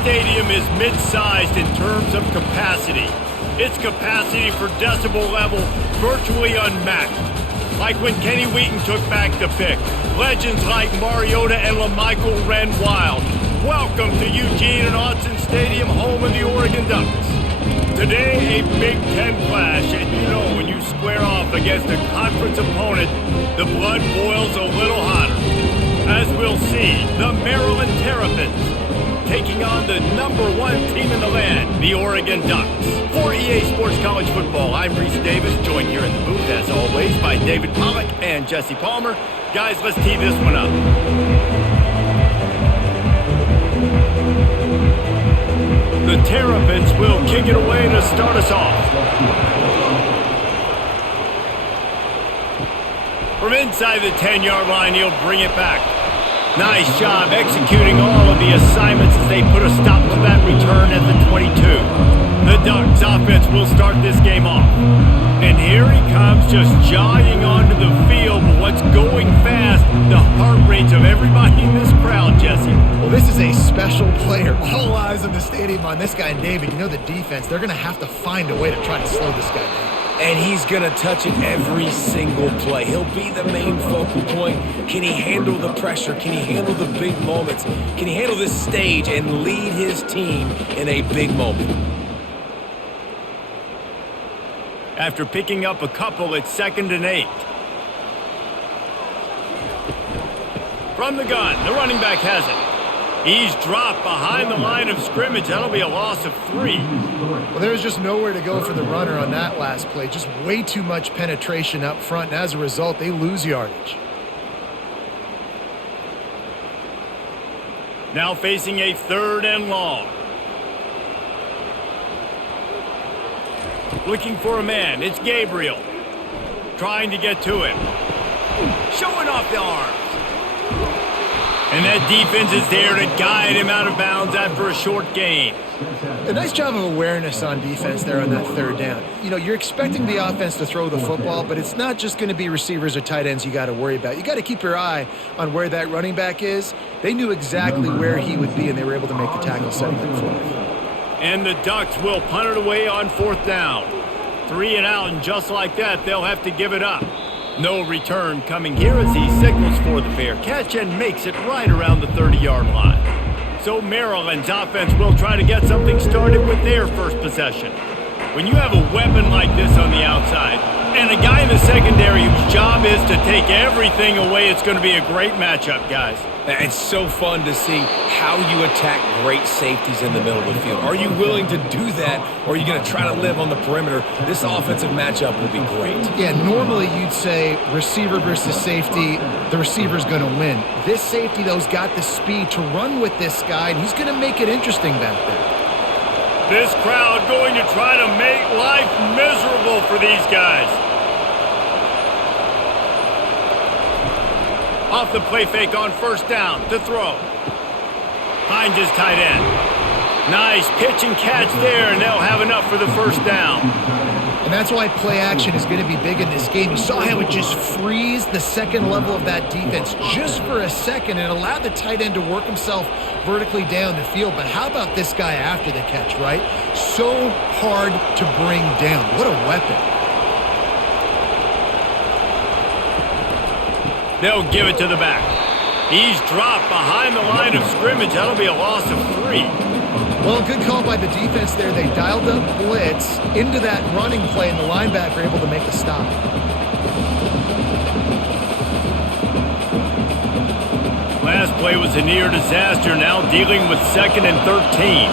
stadium is mid-sized in terms of capacity. Its capacity for decibel level virtually unmatched. Like when Kenny Wheaton took back the pick. Legends like Mariota and LaMichael ran wild. Welcome to Eugene and Autzen Stadium, home of the Oregon Ducks. Today, a Big Ten clash, and you know when you square off against a conference opponent, the blood boils a little hotter. As we'll see, the Maryland Terrapins taking on the #1 team in the land, the Oregon Ducks. For EA Sports College Football, I'm Reese Davis, joined here in the booth, as always, by David Pollack and Jesse Palmer. Guys, let's tee this one up. The Terrapins will kick it away to start us off. From inside the 10-yard line, he'll bring it back. Nice job executing all of the assignments as they put a stop to that return at the 22. The Ducks offense will start this game off. And here he comes, just jogging onto the field. But what's going fast? The heart rates of everybody in this crowd, Jesse. Well, this is a special player. All eyes in the stadium on this guy. And David, you know the defense, they're going to have to find a way to try to slow this guy down. And he's going to touch it every single play. He'll be the main focal point. Can he handle the pressure? Can he handle the big moments? Can he handle this stage and lead his team in a big moment? After picking up a couple, it's 2nd and 8. From the gun, the running back has it. He's dropped behind the line of scrimmage. That'll be a loss of 3. Well, there was just nowhere to go for the runner on that last play. Just way too much penetration up front, and as a result, they lose yardage. Now facing a 3rd and long. Looking for a man. It's Gabriel. Trying to get to him. Showing off the arms. And that defense is there to guide him out of bounds after a short gain. A nice job of awareness on defense there on that 3rd down. You know, you're expecting the offense to throw the football, but it's not just going to be receivers or tight ends you got to worry about. You got to keep your eye on where that running back is. They knew exactly where he would be, and they were able to make the tackle setting up for him. And the Ducks will punt it away on 4th down. 3 and out, and just like that, they'll have to give it up. No return coming here as he signals for the fair catch and makes it right around the 30-yard line. So Maryland's offense will try to get something started with their first possession. When you have a weapon like this on the outside and a guy in the secondary whose job is to take everything away, it's going to be a great matchup, guys. It's so fun to see how you attack great safeties in the middle of the field. Are you willing to do that, or are you going to try to live on the perimeter? This offensive matchup will be great. Yeah, normally you'd say receiver versus safety, the receiver's going to win. This safety, though, has got the speed to run with this guy, and he's going to make it interesting back there. This crowd going to try to make life miserable for these guys. Off the play fake on 1st down to throw. Finds his tight end. Nice pitch and catch there, and they'll have enough for the 1st down. And that's why play action is going to be big in this game. You saw how it just frees the second level of that defense just for a second and allowed the tight end to work himself vertically down the field. But how about this guy after the catch, right? So hard to bring down. What a weapon. They'll give it to the back. He's dropped behind the line of scrimmage. That'll be a loss of 3. Well, good call by the defense there. They dialed up blitz into that running play, and the linebacker able to make the stop. Last play was a near disaster. Now dealing with 2nd and 13.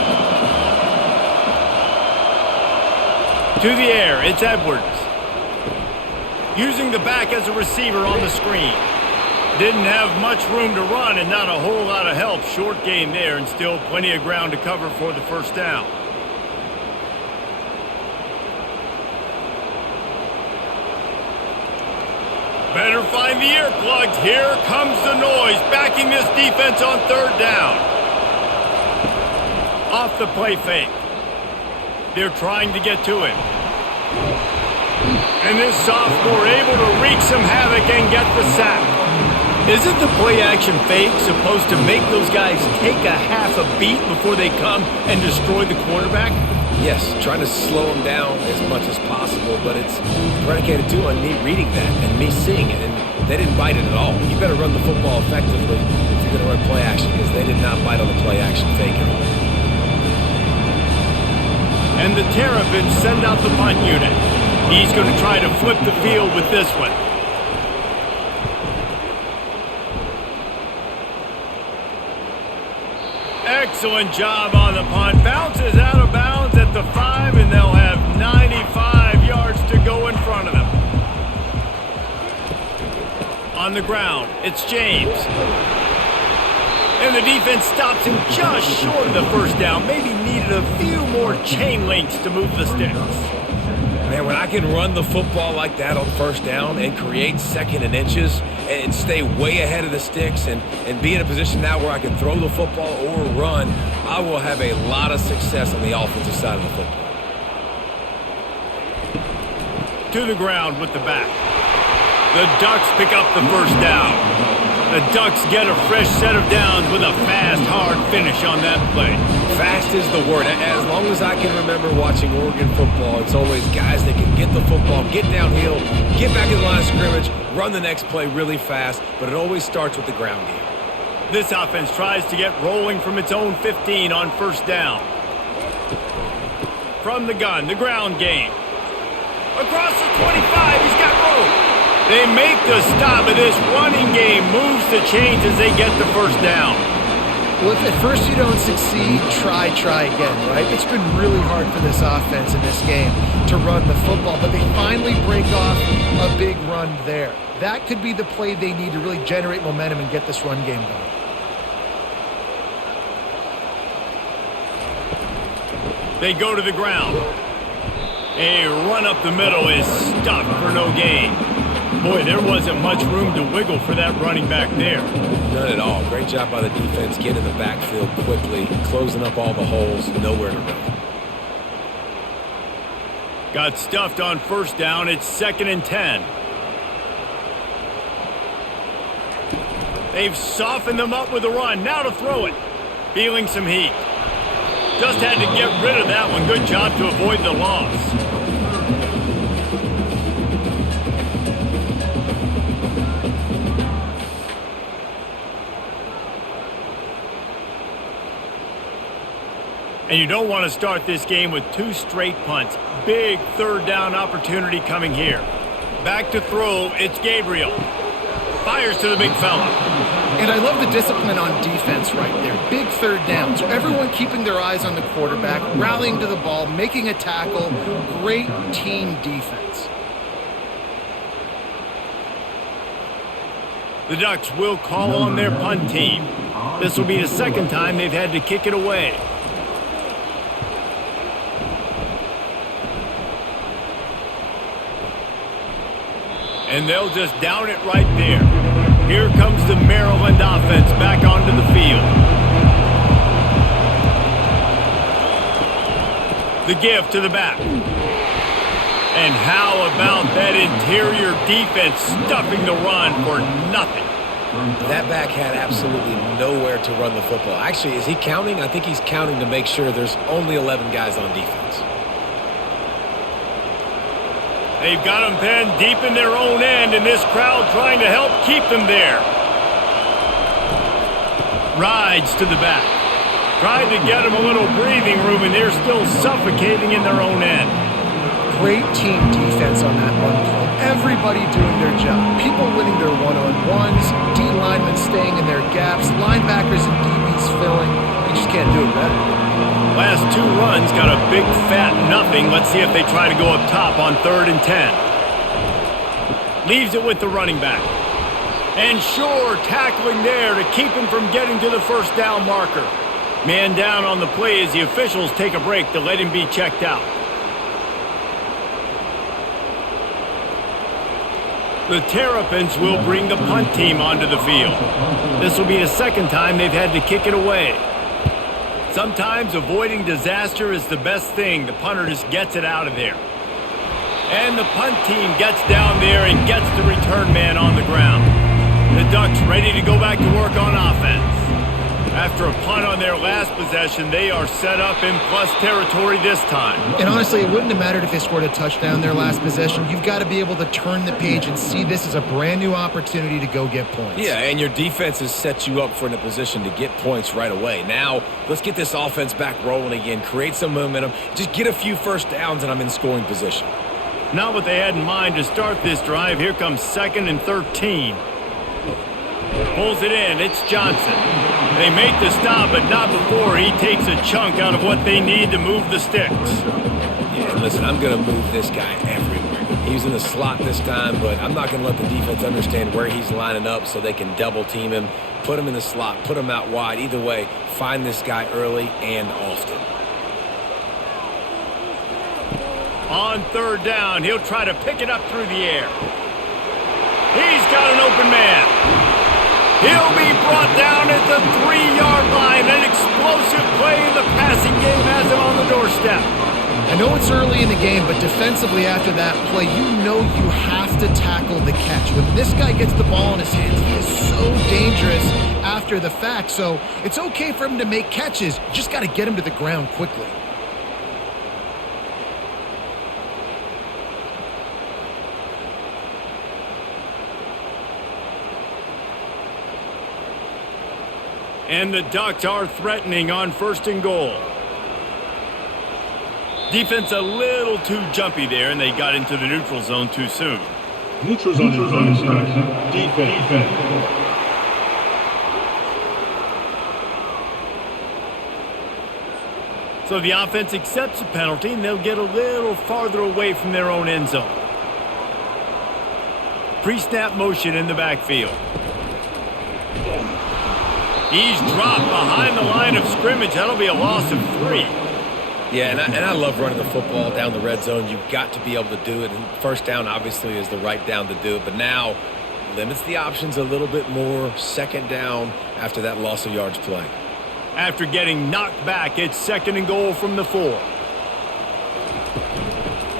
To the air, it's Edwards. Using the back as a receiver on the screen. Didn't have much room to run and not a whole lot of help. Short game there and still plenty of ground to cover for the 1st down. Better find the earplugs. Here comes the noise, backing this defense on 3rd down. Off the play fake. They're trying to get to him. And this sophomore able to wreak some havoc and get the sack. Isn't the play-action fake supposed to make those guys take a half a beat before they come and destroy the quarterback? Yes, trying to slow him down as much as possible, but it's predicated too on me reading that and me seeing it, and they didn't bite it at all. You better run the football effectively if you're going to run play action, because they did not bite on the play action fake at all. And the Terrapins send out the punt unit. He's going to try to flip the field with this one. Excellent job on the punt. Bounces out of bounds at the 5, and they'll have 95 yards to go in front of them. On the ground, it's James. And the defense stops him just short of the first down. Maybe needed a few more chain links to move the sticks. Man, when I can run the football like that on first down and create 2nd and inches and stay way ahead of the sticks and be in a position now where I can throw the football or run, I will have a lot of success on the offensive side of the football. To the ground with the back. The Ducks pick up the first down. The Ducks get a fresh set of downs with a fast, hard finish on that play. Fast is the word. As long as I can remember watching Oregon football, it's always guys that can get the football, get downhill, get back in the line of scrimmage, run the next play really fast, but it always starts with the ground game. This offense tries to get rolling from its own 15 on first down. From the gun, the ground game. Across the 25, he's got room. They make the stop, and this running game moves the chains as they get the first down. Well, if at first you don't succeed, try again, right? It's been really hard for this offense in this game to run the football, but they finally break off a big run there. That could be the play they need to really generate momentum and get this run game going. They go to the ground. A run up the middle is stuffed for no gain. Boy, there wasn't much room to wiggle for that running back there. None at all. Great job by the defense getting in the backfield quickly, closing up all the holes, nowhere to run. Got stuffed on first down. It's 2nd and 10. They've softened them up with a run. Now to throw it. Feeling some heat. Just had to get rid of that one. Good job to avoid the loss. And you don't want to start this game with 2 straight punts. Big 3rd down opportunity coming here. Back to throw, it's Gabriel. Fires to the big fella. And I love the discipline on defense right there. Big 3rd down. So everyone keeping their eyes on the quarterback, rallying to the ball, making a tackle. Great team defense. The Ducks will call on their punt team. This will be the 2nd time they've had to kick it away. And they'll just down it right there. Here comes the Maryland offense back onto the field. The give to the back. And how about that interior defense stuffing the run for nothing? That back had absolutely nowhere to run the football. Actually, is he counting? I think he's counting to make sure there's only 11 guys on defense. They've got them pinned deep in their own end, and this crowd trying to help keep them there. Rides to the back. Tried to get them a little breathing room, and they're still suffocating in their own end. Great team defense on that one play. Everybody doing their job. People winning their one-on-ones, D linemen staying in their gaps, linebackers and DBs filling. You just can't do it better. Last 2 runs got a big fat nothing. Let's see if they try to go up top on 3rd and 10. Leaves it with the running back. And sure, tackling there to keep him from getting to the first down marker. Man down on the play as the officials take a break to let him be checked out. The Terrapins will bring the punt team onto the field. This will be the 2nd time they've had to kick it away. Sometimes avoiding disaster is the best thing. The punter just gets it out of there. And the punt team gets down there and gets the return man on the ground. The Ducks ready to go back to work on offense. After a punt on their last possession, they are set up in plus territory this time. And honestly, it wouldn't have mattered if they scored a touchdown their last possession. You've got to be able to turn the page and see this as a brand new opportunity to go get points. Yeah, and your defense has set you up for a position to get points right away. Now, let's get this offense back rolling again, create some momentum, just get a few first downs, and I'm in scoring position. Not what they had in mind to start this drive. Here comes 2nd and 13. Pulls it in. It's Johnson. They make the stop, but not before he takes a chunk out of what they need to move the sticks. Yeah, listen, I'm going to move this guy everywhere. He's in the slot this time, but I'm not going to let the defense understand where he's lining up so they can double team him, put him in the slot, put him out wide. Either way, find this guy early and often. On 3rd down, he'll try to pick it up through the air. He's got an open man. He'll be brought down at the 3-yard line. An explosive play in the passing game has him on the doorstep. I know it's early in the game, but defensively after that play, you know you have to tackle the catch. When this guy gets the ball in his hands, he is so dangerous after the fact. So it's okay for him to make catches. You just got to get him to the ground quickly. And the Ducks are threatening on 1st and goal. Defense a little too jumpy there, and they got into the neutral zone too soon. Neutral zone infraction. Defense. So the offense accepts the penalty, and they'll get a little farther away from their own end zone. Pre-snap motion in the backfield. He's dropped behind the line of scrimmage. That'll be a loss of 3. Yeah, and I love running the football down the red zone. You've got to be able to do it. And 1st down, obviously, is the right down to do it. But now, limits the options a little bit more. 2nd down after that loss of yards play. After getting knocked back, it's 2nd and goal from the 4.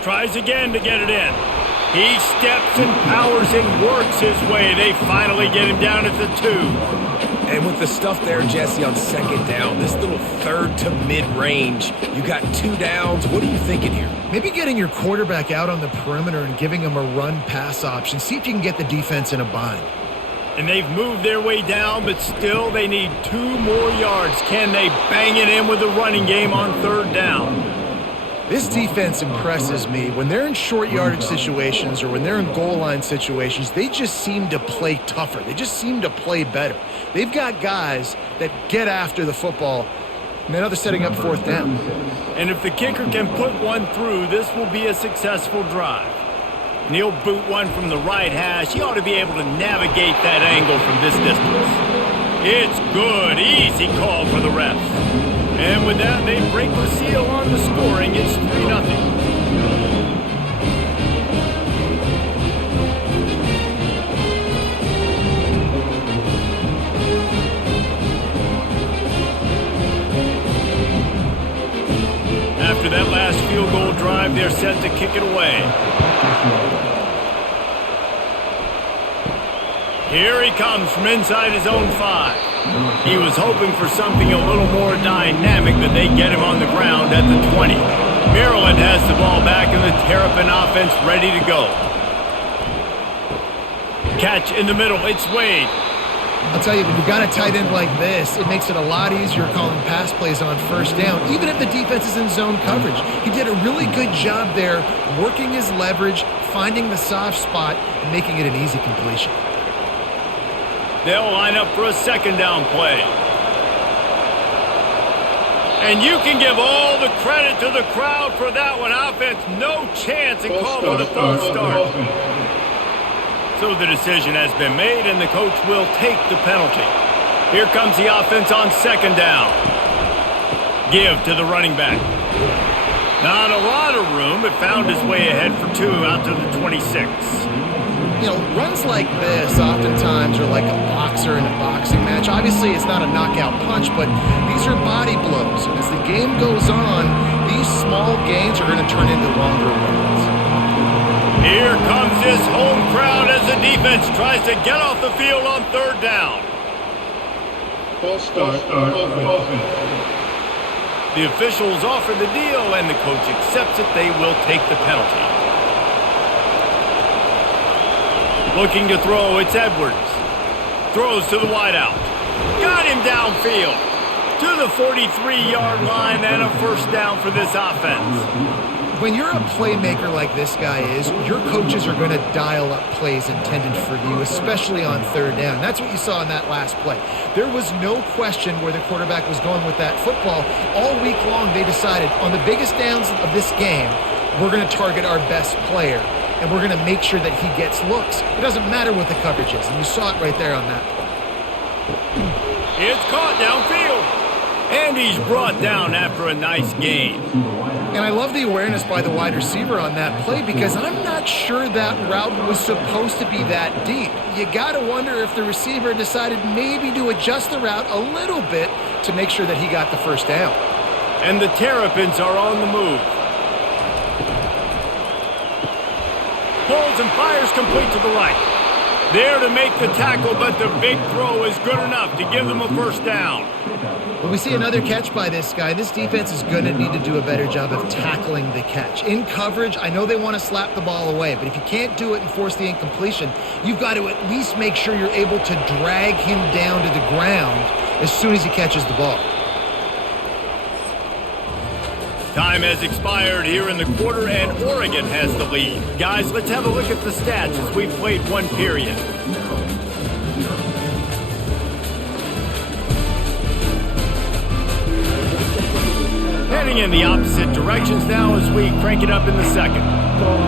Tries again to get it in. He steps and powers and works his way. They finally get him down at the 2. And with the stuff there, Jesse, on 2nd down, this little 3rd to mid-range, you got 2 downs. What are you thinking here? Maybe getting your quarterback out on the perimeter and giving him a run-pass option. See if you can get the defense in a bind. And they've moved their way down, but still they need 2 more yards. Can they bang it in with the running game on 3rd down? This defense impresses me. When they're in short yardage situations or when they're in goal line situations, they just seem to play tougher. They just seem to play better. They've got guys that get after the football, and now they're setting up 4th down. And if the kicker can put one through, this will be a successful drive. And he'll boot one from the right hash. He ought to be able to navigate that angle from this distance. It's good. Easy call for the refs. And with that, they break the seal on the scoring. It's 3-0. After that last field goal drive, they're set to kick it away. Here he comes from inside his own 5. He was hoping for something a little more dynamic, but they get him on the ground at the 20. Maryland has the ball back and the Terrapin offense ready to go. Catch in the middle. It's Wade. I'll tell you, when you've got a tight end like this, it makes it a lot easier calling pass plays on 1st down, even if the defense is in zone coverage. He did a really good job there, working his leverage, finding the soft spot, and making it an easy completion. They'll line up for a 2nd down play. And you can give all the credit to the crowd for that one. Offense, no chance, and call for the false start. So the decision has been made, and the coach will take the penalty. Here comes the offense on 2nd down. Give to the running back. Not a lot of room, but found his way ahead for 2 out to the 26. You know, runs like this oftentimes are like a boxer in a boxing match. Obviously, it's not a knockout punch, but these are body blows. And as the game goes on, these small gains are going to turn into longer runs. Here comes this home crowd as the defense tries to get off the field on third down. False start. Offense. The officials offer the deal, and the coach accepts it. They will take the penalty. Looking to throw, it's Edwards. Throws to the wideout. Got him downfield. To the 43-yard line and a first down for this offense. When you're a playmaker like this guy is, your coaches are going to dial up plays intended for you, especially on third down. That's what you saw in that last play. There was no question where the quarterback was going with that football. All week long, they decided on the biggest downs of this game, we're going to target our best player, and we're going to make sure that he gets looks. It doesn't matter what the coverage is, and you saw it right there on that play. It's caught downfield. And he's brought down after a nice gain. And I love the awareness by the wide receiver on that play because I'm not sure that route was supposed to be that deep. You got to wonder if the receiver decided maybe to adjust the route a little bit to make sure that he got the first down. And the Terrapins are on the move. Pulls and fires complete to the right. There to make the tackle, but the big throw is good enough to give them a first down. When we see another catch by this guy, this defense is going to need to do a better job of tackling the catch. In coverage, I know they want to slap the ball away, but if you can't do it and force the incompletion, you've got to at least make sure you're able to drag him down to the ground as soon as he catches the ball. Time has expired here in the quarter, and Oregon has the lead. Guys, let's have a look at the stats as we've played one period. Heading in the opposite directions now as we crank it up in the second.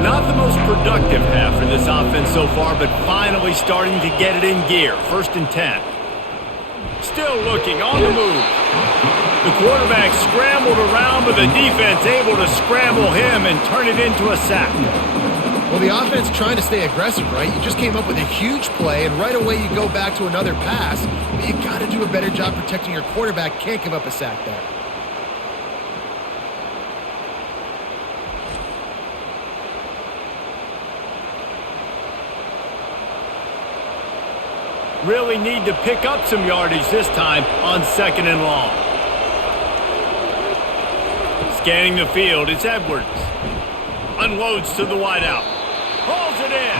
Not the most productive half for this offense so far, but finally starting to get it in gear. 1st and 10. Still looking on the move. The quarterback scrambled around, but the defense able to scramble him and turn it into a sack. Well, the offense trying to stay aggressive, right? You just came up with a huge play, and right away you go back to another pass. But you got to do a better job protecting your quarterback. Can't give up a sack there. Really need to pick up some yardage this time on 2nd and long. Scanning the field, it's Edwards. Unloads to the wideout. Hauls it in.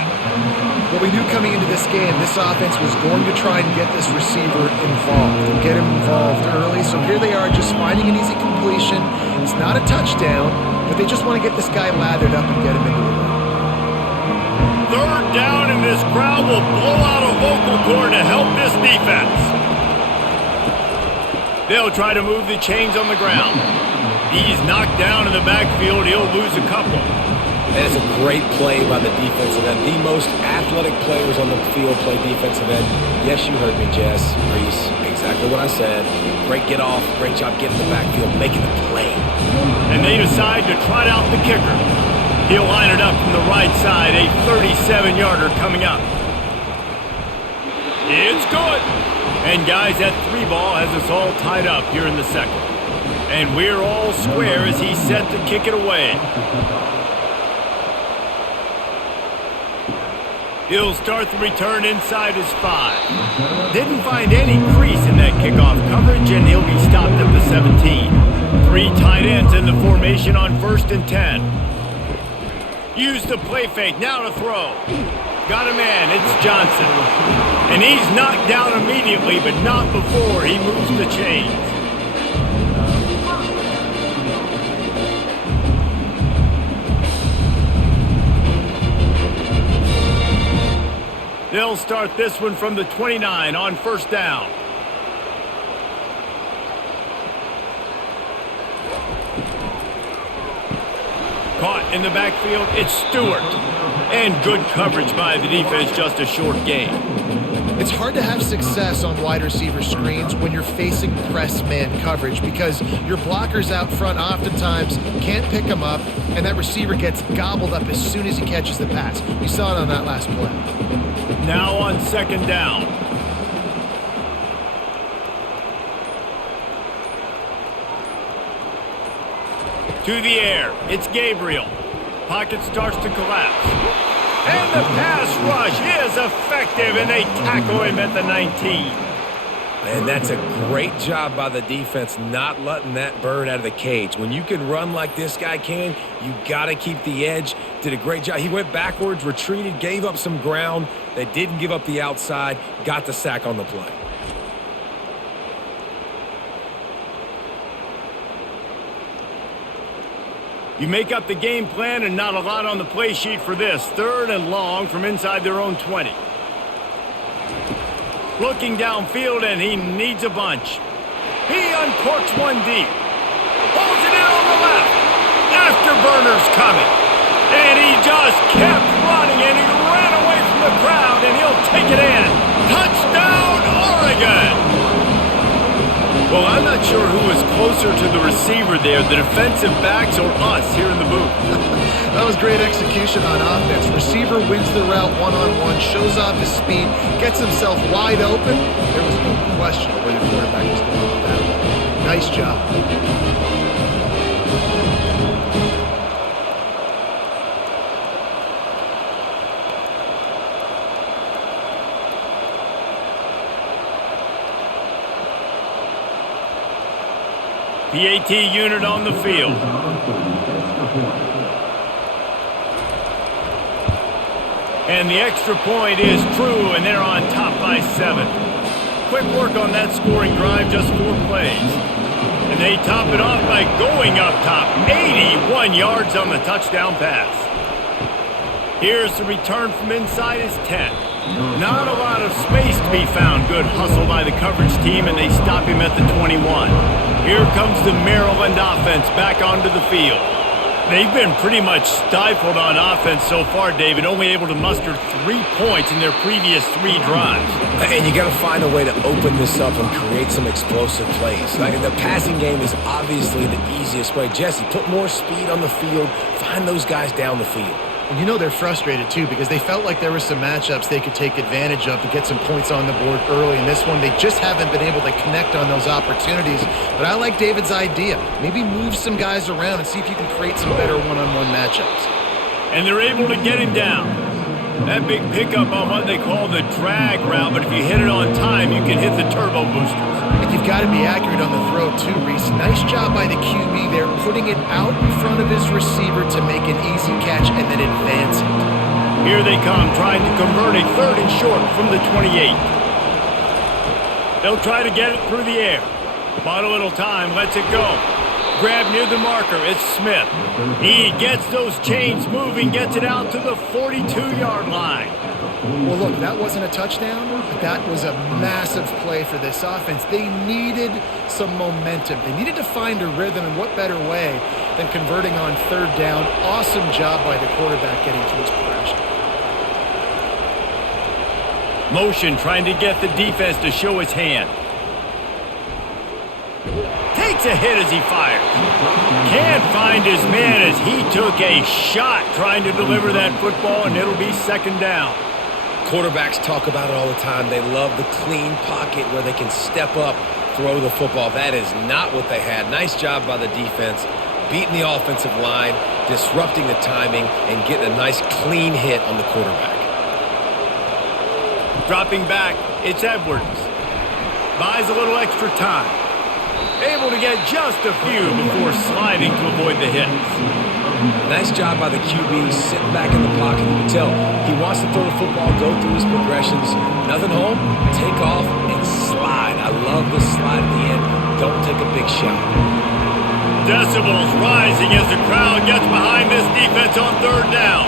Well, we knew coming into this game, this offense was going to try and get this receiver involved and get him involved early. So here they are just finding an easy completion. It's not a touchdown, but they just want to get this guy lathered up and get him into the run. 3rd down, and this crowd will blow out a vocal cord to help this defense. They'll try to move the chains on the ground. He's knocked down in the backfield. He'll lose a couple. And it's a great play by the defensive end. The most athletic players on the field play defensive end. Yes, you heard me, Jess, Reese. Exactly what I said. Great get off. Great job getting the backfield, making the play. And they decide to trot out the kicker. He'll line it up from the right side. A 37-yarder coming up. It's good. And guys, that 3-ball has us all tied up here in the second. And we're all square as he's set to kick it away. He'll start the return inside his 5. Didn't find any crease in that kickoff coverage, and he'll be stopped at the 17. 3 tight ends in the formation on 1st and 10. Use the play fake, now to throw. Got a man, it's Johnson. And he's knocked down immediately, but not before he moves the chains. They'll start this one from the 29 on 1st down. Caught in the backfield, it's Stewart. And good coverage by the defense, just a short gain. It's hard to have success on wide receiver screens when you're facing press man coverage because your blockers out front oftentimes can't pick them up, and that receiver gets gobbled up as soon as he catches the pass. We saw it on that last play. Now on 2nd down. To the air, it's Gabriel. Pocket starts to collapse. And the pass rush is effective, and they tackle him at the 19. And that's a great job by the defense not letting that bird out of the cage. When you can run like this guy can, you got to keep the edge. Did a great job. He went backwards, retreated, gave up some ground. They didn't give up the outside, got the sack on the play. You make up the game plan and not a lot on the play sheet for this. 3rd and long from inside their own 20. Looking downfield, and he needs a bunch. He uncorks one deep. Pulls it in on the left. Afterburner's coming. And he just kept running, and he ran away from the crowd, and he'll take it in. Touchdown, Oregon! Well, I'm not sure who was closer to the receiver there, the defensive backs or us here in the booth. That was great execution on offense. Receiver wins the route one-on-one, shows off his speed, gets himself wide open. There was no question where the quarterback was going with that one. Nice job. PAT unit on the field. And the extra point is true, and they're on top by 7. Quick work on that scoring drive, just 4 plays. And they top it off by going up top. 81 yards on the touchdown pass. Here's the return from inside his 10. Not a lot of space to be found. Good hustle by the coverage team, and they stop him at the 21. Here comes the Maryland offense back onto the field. They've been pretty much stifled on offense so far, David, only able to muster 3 points in their previous 3 drives. And you got to find a way to open this up and create some explosive plays. Like the passing game is obviously the easiest way. Jesse, put more speed on the field. Find those guys down the field. And you know they're frustrated, too, because they felt like there were some matchups they could take advantage of to get some points on the board early. In this one, they just haven't been able to connect on those opportunities. But I like David's idea. Maybe move some guys around and see if you can create some better one-on-one matchups. And they're able to get him down. That big pickup on what they call the drag route, but if you hit it on time, you can hit the turbo boosters. And you've got to be accurate on the throw, too, Reese. Nice job by the QB there, putting it out in front of his receiver to make an easy catch and then advance it. Here they come, trying to convert a 3rd and short from the 28. They'll try to get it through the air. Bought a little time, lets it go. Grab near the marker, it's Smith. He gets those chains moving, gets it out to the 42-yard line. Well, look, that wasn't a touchdown, but that was a massive play for this offense. They needed some momentum. They needed to find a rhythm, and what better way than converting on 3rd down. Awesome job by the quarterback getting to his progression. Motion, trying to get the defense to show his hand. Takes a hit as he fires. Can't find his man as he took a shot trying to deliver that football, and it'll be 2nd down. Quarterbacks talk about it all the time. They love the clean pocket where they can step up, throw the football. That is not what they had. Nice job by the defense, beating the offensive line, disrupting the timing, and getting a nice clean hit on the quarterback. Dropping back, it's Edwards. Buys a little extra time. Able to get just a few before sliding to avoid the hits. Nice job by the QB, sitting back in the pocket. You can tell he wants to throw the football, go through his progressions. Nothing home, take off, and slide. I love the slide at the end. Don't take a big shot. Decibels rising as the crowd gets behind this defense on 3rd down.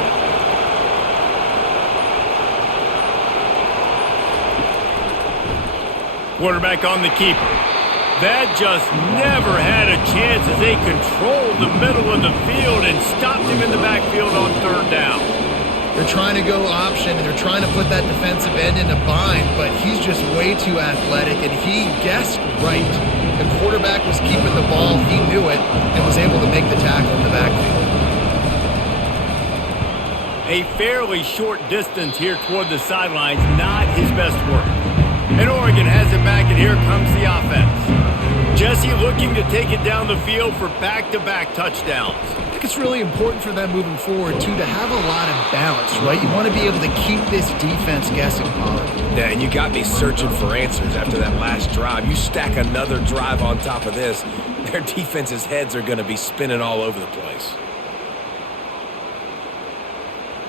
Quarterback on the keeper. That just never had a chance as they controlled the middle of the field and stopped him in the backfield on 3rd down. They're trying to go option, and they're trying to put that defensive end in a bind, but he's just way too athletic, and he guessed right. The quarterback was keeping the ball. He knew it and was able to make the tackle in the backfield. A fairly short distance here toward the sidelines, not his best work. And Oregon has it back, and here comes the offense. Jesse looking looking to take it down the field for back-to-back touchdowns. I think it's really important for them moving forward, too, to have a lot of balance, right? You want to be able to keep this defense guessing, Pollard. Yeah, and you got me searching for answers after that last drive. You stack another drive on top of this, their defense's heads are going to be spinning all over the place.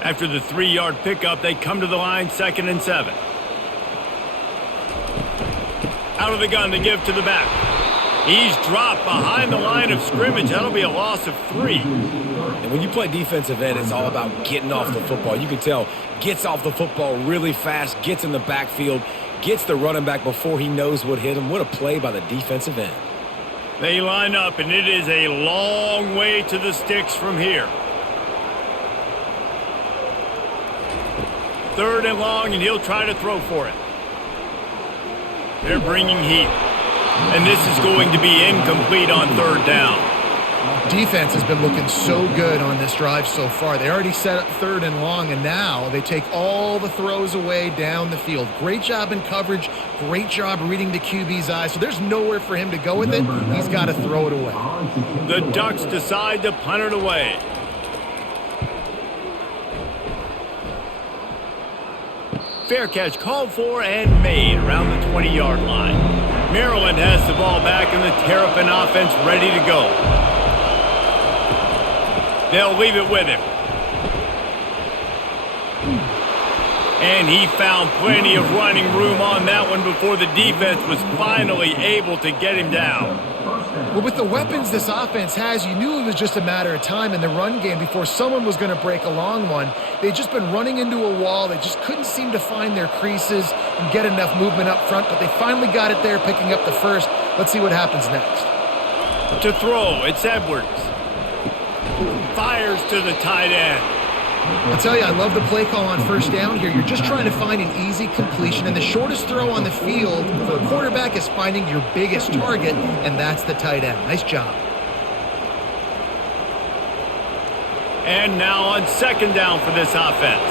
After the 3-yard pickup, they come to the line 2nd and 7. Out of the gun, they give to the back. He's dropped behind the line of scrimmage. That'll be a loss of 3. And when you play defensive end, it's all about getting off the football. You can tell, gets off the football really fast, gets in the backfield, gets the running back before he knows what hit him. What a play by the defensive end. They line up, and it is a long way to the sticks from here. 3rd and long, and he'll try to throw for it. They're bringing heat. And this is going to be incomplete on 3rd down. Defense has been looking so good on this drive so far. They already set up 3rd and long, and now they take all the throws away down the field. Great job in coverage. Great job reading the QB's eyes. So there's nowhere for him to go with it. He's got to throw it away. The Ducks decide to punt it away. Fair catch called for and made around the 20-yard line. Maryland has the ball back and the Terrapin offense ready to go. They'll leave it with him. And he found plenty of running room on that one before the defense was finally able to get him down. Well, with the weapons this offense has, you knew it was just a matter of time in the run game before someone was going to break a long one. They'd just been running into a wall. They just couldn't seem to find their creases and get enough movement up front, but they finally got it there, picking up the first. Let's see what happens next. To throw, it's Edwards. Fires to the tight end. I'll tell you, I love the play call on 1st down here. You're just trying to find an easy completion, and the shortest throw on the field for a quarterback is finding your biggest target, and that's the tight end. Nice job. And now on 2nd down for this offense.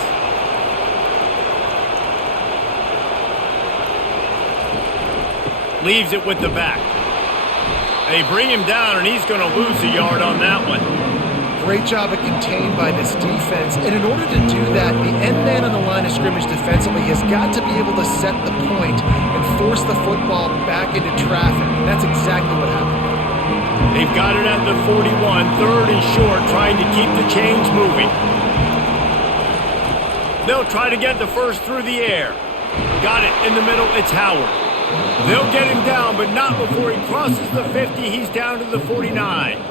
Leaves it with the back. They bring him down, and he's going to lose a yard on that one. Great job of contained by this defense. And in order to do that, the end man on the line of scrimmage defensively has got to be able to set the point and force the football back into traffic. And that's exactly what happened. They've got it at the 41, 3rd and short, trying to keep the chains moving. They'll try to get the first through the air. Got it in the middle, it's Howard. They'll get him down, but not before he crosses the 50. He's down to the 49.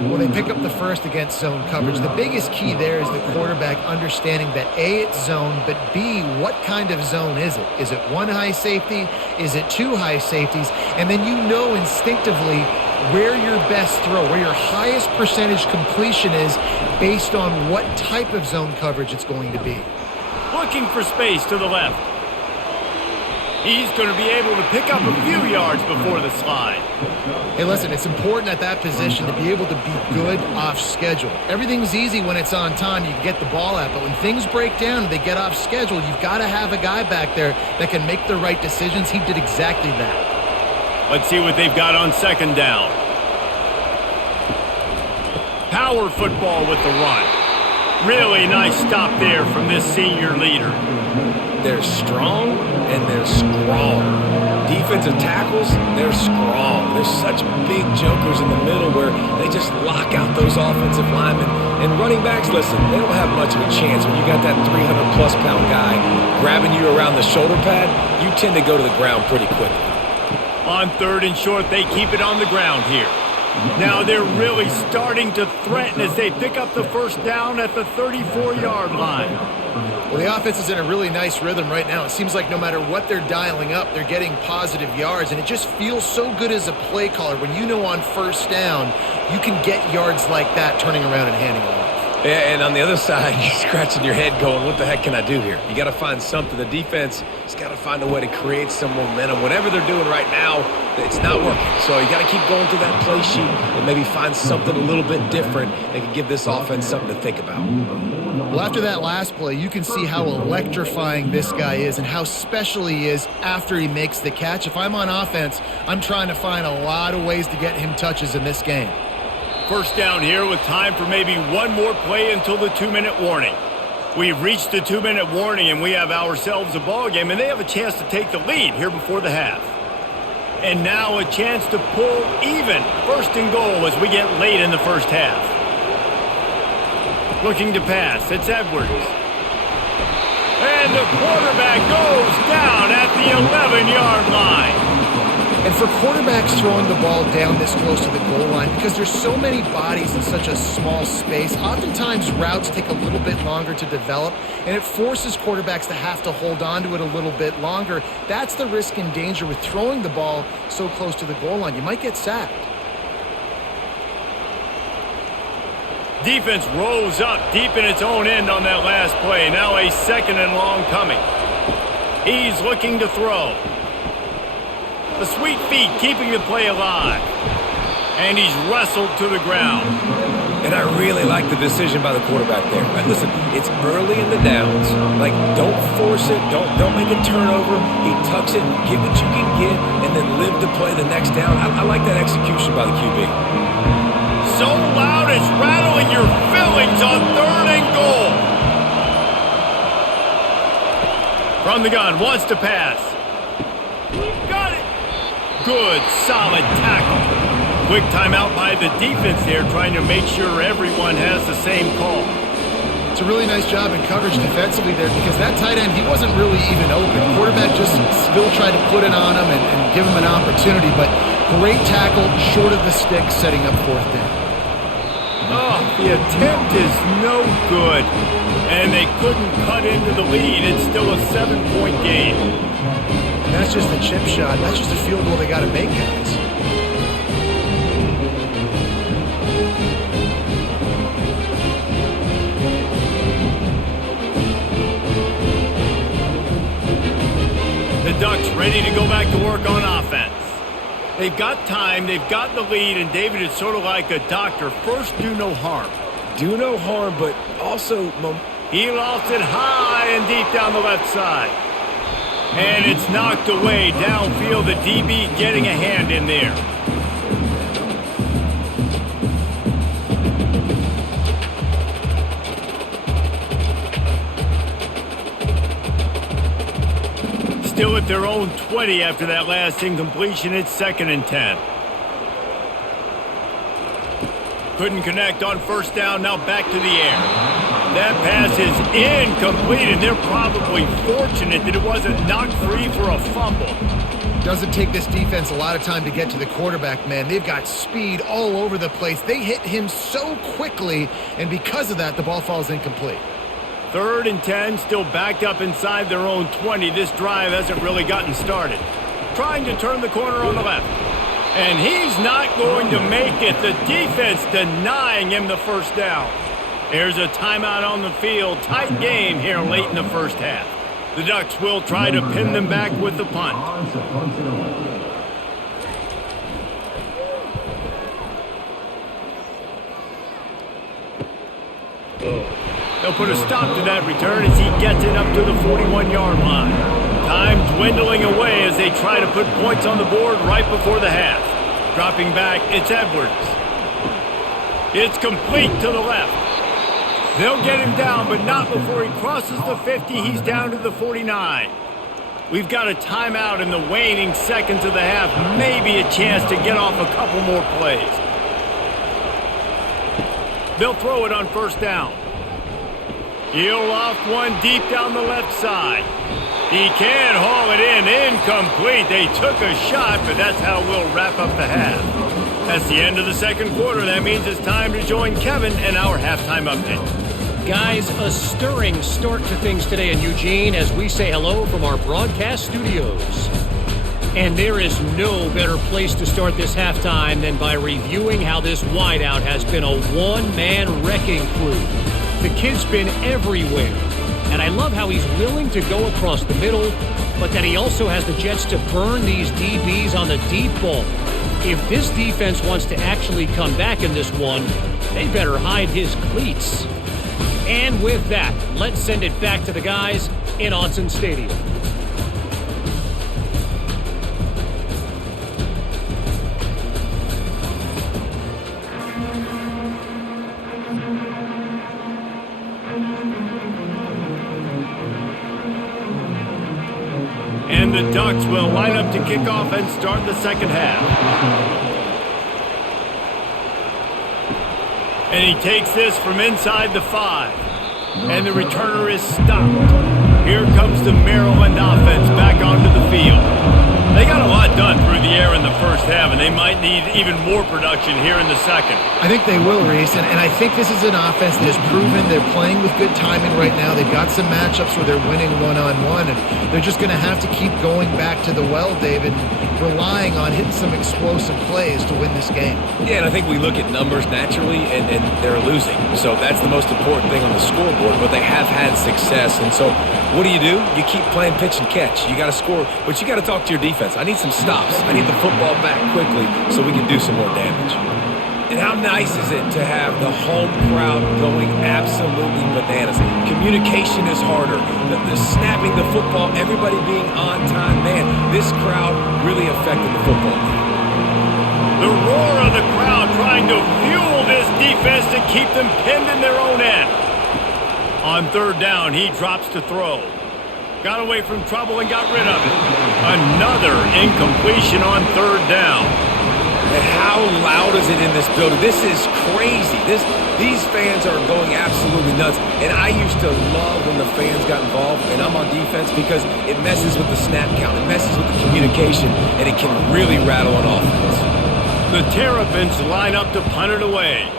Well, they pick up the first against zone coverage. The biggest key there is the quarterback understanding that A, it's zone, but B, what kind of zone is it? Is it 1 high safety? Is it 2 high safeties? And then you know instinctively where your best throw, where your highest percentage completion is based on what type of zone coverage it's going to be. Looking for space to the left. He's going to be able to pick up a few yards before the slide. Hey, listen, it's important at that position to be able to be good off schedule. Everything's easy when it's on time. You can get the ball out. But when things break down and they get off schedule, you've got to have a guy back there that can make the right decisions. He did exactly that. Let's see what they've got on 2nd down. Power football with the run. Really nice stop there from this senior leader. They're strong and they're strong. Defensive tackles, they're strong. They're such big jokers in the middle where they just lock out those offensive linemen. And running backs, listen, they don't have much of a chance when you got that 300-plus pound guy grabbing you around the shoulder pad. You tend to go to the ground pretty quickly. On 3rd and short, they keep it on the ground here. Now they're really starting to threaten as they pick up the first down at the 34-yard line. Well, the offense is in a really nice rhythm right now. It seems like no matter what they're dialing up, they're getting positive yards, and it just feels so good as a play caller when you know on 1st down you can get yards like that turning around and handing it off. Yeah, and on the other side, you're scratching your head going, what the heck can I do here? You got to find something. The defense has got to find a way to create some momentum. Whatever they're doing right now, it's not working. So you got to keep going through that play sheet and maybe find something a little bit different that can give this offense something to think about. Well, after that last play, you can see how electrifying this guy is and how special he is after he makes the catch. If I'm on offense, I'm trying to find a lot of ways to get him touches in this game. First down here with time for maybe one more play until the 2-minute warning. We've reached the 2-minute warning and we have ourselves a ball game, and they have a chance to take the lead here before the half. And now a chance to pull even. First and goal as we get late in the first half. Looking to pass. It's Edwards. And the quarterback goes down at the 11-yard line. And for quarterbacks throwing the ball down this close to the goal line, because there's so many bodies in such a small space, oftentimes routes take a little bit longer to develop, and it forces quarterbacks to have to hold on to it a little bit longer. That's the risk and danger with throwing the ball so close to the goal line. You might get sacked. Defense rolls up deep in its own end on that last play. Now a second and long coming. He's looking to throw. The sweet feet keeping the play alive. And he's wrestled to the ground. And I really like the decision by the quarterback there. Right, listen, it's early in the downs. Like, don't force it. Don't make a turnover. He tucks it, get what you can get, and then live to play the next down. I like that execution by the QB. So loud it's rattling your fillings on 3rd and goal. From the gun, wants to pass. Got it. Good, solid tackle. Quick timeout by the defense there, trying to make sure everyone has the same call. It's a really nice job in coverage defensively there, because that tight end, he wasn't really even open. Quarterback just still tried to put it on him and give him an opportunity, but great tackle, short of the stick, setting up 4th down. Oh, the attempt is no good. And they couldn't cut into the lead. It's still a 7-point game. And that's just a chip shot. That's just a field goal they got to make, guys. The Ducks ready to go back to work on offense. They've got time, they've got the lead, and David is sort of like a doctor. First, do no harm. Do no harm, but also... He lost it high and deep down the left side. And it's knocked away downfield. The DB getting a hand in there. Still at their own 20 after that last incompletion. It's 2nd and 10. Couldn't connect on first down. Now back to the air. That pass is incomplete, and they're probably fortunate that it wasn't knocked free for a fumble. Doesn't take this defense a lot of time to get to the quarterback, man. They've got speed all over the place. They hit him so quickly, and because of that, the ball falls incomplete. 3rd and 10, still backed up inside their own 20. This drive hasn't really gotten started. Trying to turn the corner on the left. And he's not going to make it. The defense denying him the first down. There's a timeout on the field. Tight game here late in the first half. The Ducks will try to pin them back with the punt. They'll put a stop to that return as he gets it up to the 41-yard line. Time dwindling away as they try to put points on the board right before the half. Dropping back, it's Edwards. It's complete to the left. They'll get him down, but not before he crosses the 50. He's down to the 49. We've got a timeout in the waning seconds of the half. Maybe a chance to get off a couple more plays. They'll throw it on first down. He'll loft one deep down the left side. He can haul it in. Incomplete. They took a shot, but that's how we'll wrap up the half. That's the end of the second quarter. That means it's time to join Kevin and our halftime update. Guys, a stirring start to things today in Eugene as we say hello from our broadcast studios. And there is no better place to start this halftime than by reviewing how this wideout has been a one-man wrecking crew. The kid's been everywhere. And I love how he's willing to go across the middle, but that he also has the jets to burn these DBs on the deep ball. If this defense wants to actually come back in this one, they better hide his cleats. And with that, let's send it back to the guys in Autzen Stadium. And the Ducks will line up to kick off and start the second half. And he takes this from inside the 5. And the returner is stopped. Here comes the Maryland offense back onto the field. They got a lot done through the air in the first half, and they might need even more production here in the second. I think they will, Reese, and I think this is an offense that has proven they're playing with good timing right now. They've got some matchups where they're winning one-on-one, and they're just going to have to keep going back to the well, David, relying on hitting some explosive plays to win this game. Yeah, and I think we look at numbers naturally, and they're losing. So that's the most important thing on the scoreboard, but they have had success. And so what do? You keep playing pitch and catch. You got to score, but you got to talk to your defense. I need some stops. I need the football back quickly so we can do some more damage. And how nice is it to have the home crowd going absolutely bananas? Communication is harder. The snapping the football, everybody being on time. Man, this crowd really affected the football game. The roar of the crowd trying to fuel this defense to keep them pinned in their own end. On third down, he drops to throw. Got away from trouble and got rid of it. Another incompletion on third down. And how loud is it in this building? This is crazy. These fans are going absolutely nuts. And I used to love when the fans got involved, and I'm on defense, because it messes with the snap count. It messes with the communication, and it can really rattle an offense. The Terrapins line up to punt it away.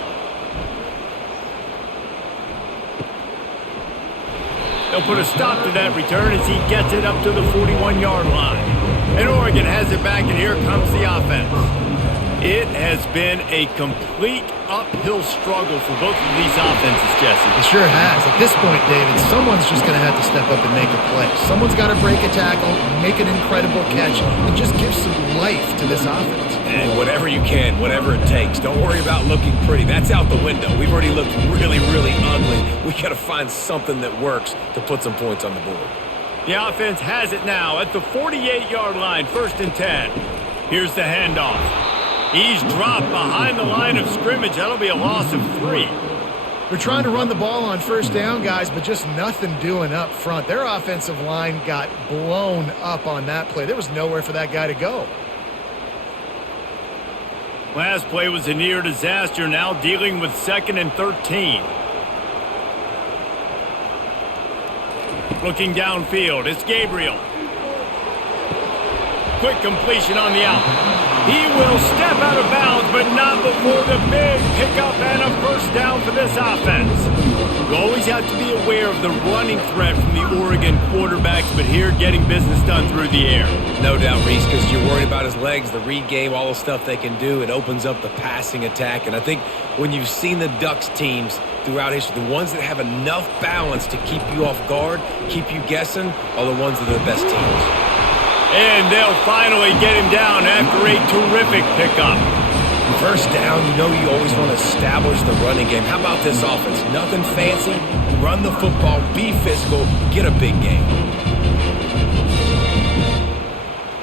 They'll put a stop to that return as he gets it up to the 41-yard line. And Oregon has it back, and here comes the offense. It has been a complete uphill struggle for both of these offenses, Jesse. It sure has. At this point, David, someone's just going to have to step up and make a play. Someone's got to break a tackle, make an incredible catch, and just give some life to this offense. And whatever you can, whatever it takes. Don't worry about looking pretty. That's out the window. We've already looked really, really ugly. We got to find something that works to put some points on the board. The offense has it now at the 48-yard line, 1st and 10. Here's the handoff. He's dropped behind the line of scrimmage. That'll be a loss of 3. They're trying to run the ball on first down, guys, but just nothing doing up front. Their offensive line got blown up on that play. There was nowhere for that guy to go. Last play was a near disaster, now dealing with 2nd and 13. Looking downfield, it's Gabriel. Quick completion on the out. He will step out of bounds, but not before the big pickup and a first down for this offense. You always have to be aware of the running threat from the Oregon quarterbacks, but here getting business done through the air. No doubt, Reese, because you're worried about his legs, the read game, all the stuff they can do. It opens up the passing attack. And I think when you've seen the Ducks teams throughout history, the ones that have enough balance to keep you off guard, keep you guessing, are the ones that are the best teams. And they'll finally get him down after a terrific pickup. First down, you know you always want to establish the running game. How about this offense? Nothing fancy. Run the football, be physical, get a big game.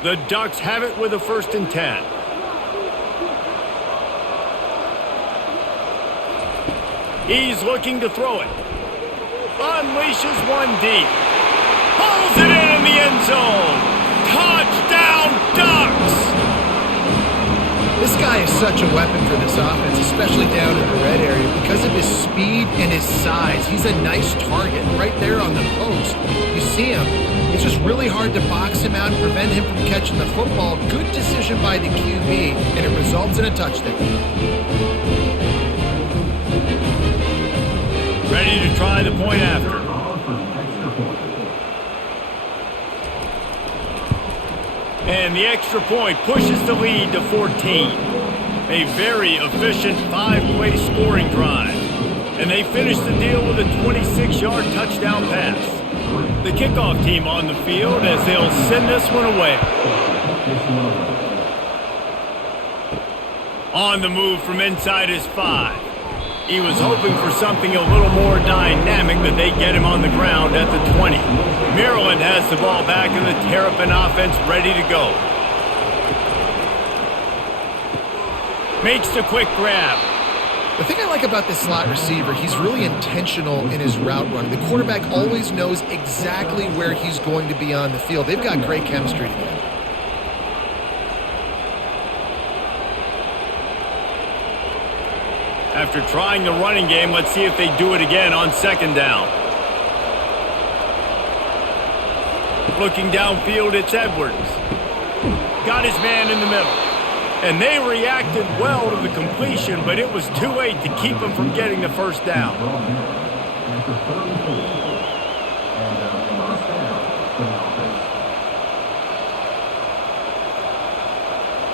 The Ducks have it with a 1st and 10. He's looking to throw it. Unleashes one deep. Pulls it in the end zone. Touchdown, Ducks! This guy is such a weapon for this offense, especially down in the red area. Because of his speed and his size, he's a nice target right there on the post. You see him. It's just really hard to box him out and prevent him from catching the football. Good decision by the QB, and it results in a touchdown. Ready to try the point after. And the extra point pushes the lead to 14. A very efficient 5-play scoring drive. And they finish the deal with a 26-yard touchdown pass. The kickoff team on the field as they'll send this one away. On the move from inside his 5. He was hoping for something a little more dynamic, but they get him on the ground at the 20. Maryland has the ball back and the Terrapin offense ready to go. Makes the quick grab. The thing I like about this slot receiver, he's really intentional in his route running. The quarterback always knows exactly where he's going to be on the field. They've got great chemistry together. After trying the running game, let's see if they do it again on second down. Looking downfield, it's Edwards. Got his man in the middle. And they reacted well to the completion, but it was too late to keep him from getting the first down.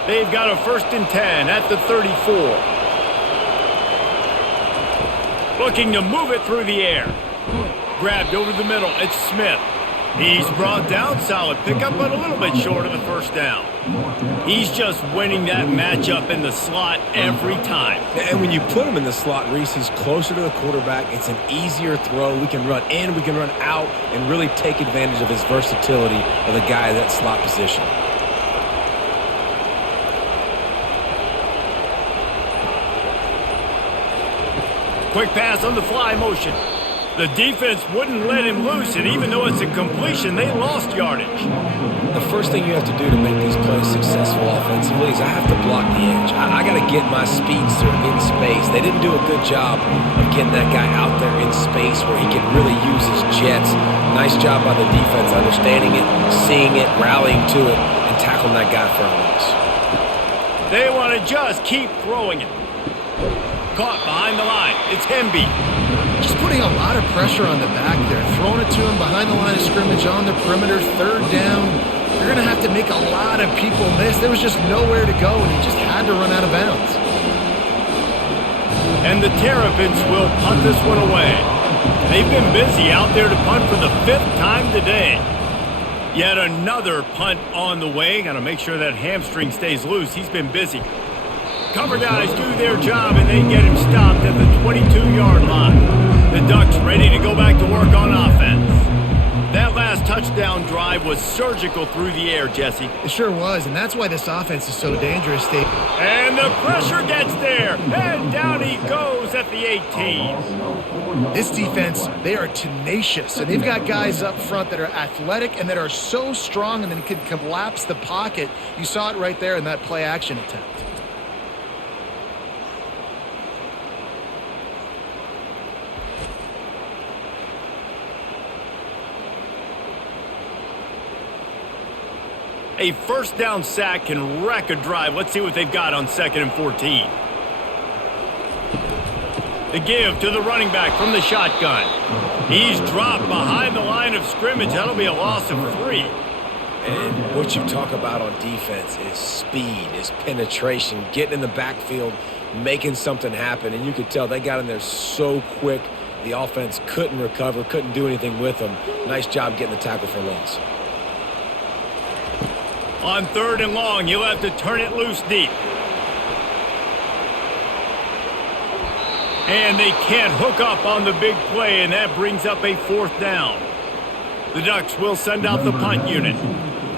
They've got a 1st and 10 at the 34. Looking to move it through the air. Grabbed over the middle. It's Smith. He's brought down. Solid pickup, but a little bit short of the first down. He's just winning that matchup in the slot every time. And when you put him in the slot, Reese, he's closer to the quarterback. It's an easier throw. We can run in, we can run out, and really take advantage of his versatility of the guy in that slot position. Quick pass on the fly motion. The defense wouldn't let him loose, and even though it's a completion, they lost yardage. The first thing you have to do to make these plays successful offensively is I have to block the edge. I got to get my speedster in space. They didn't do a good job of getting that guy out there in space where he can really use his jets. Nice job by the defense understanding it, seeing it, rallying to it, and tackling that guy for a loss. They want to just keep throwing it. Caught behind the line. It's Hemby. Just putting a lot of pressure on the back there. Throwing it to him behind the line of scrimmage on the perimeter. 3rd down. You're going to have to make a lot of people miss. There was just nowhere to go, and he just had to run out of bounds. And the Terrapins will punt this one away. They've been busy out there to punt for the 5th time today. Yet another punt on the way. Got to make sure that hamstring stays loose. He's been busy. Cover guys do their job, and they get him stopped at the 22-yard line. The Ducks ready to go back to work on offense. That last touchdown drive was surgical through the air, Jesse. It sure was, and that's why this offense is so dangerous, Dave. And the pressure gets there, and down he goes at the 18. This defense, they are tenacious, and they've got guys up front that are athletic and that are so strong and then can collapse the pocket. You saw it right there in that play-action attempt. A 1st down sack can wreck a drive. Let's see what they've got on 2nd and 14. The give to the running back from the shotgun. He's dropped behind the line of scrimmage. That'll be a loss of 3. And what you talk about on defense is speed, is penetration, getting in the backfield, making something happen. And you could tell they got in there so quick, the offense couldn't recover, couldn't do anything with them. Nice job getting the tackle for loss. On 3rd and long, you'll have to turn it loose deep. And they can't hook up on the big play, and that brings up a 4th down. The Ducks will send out the punt unit.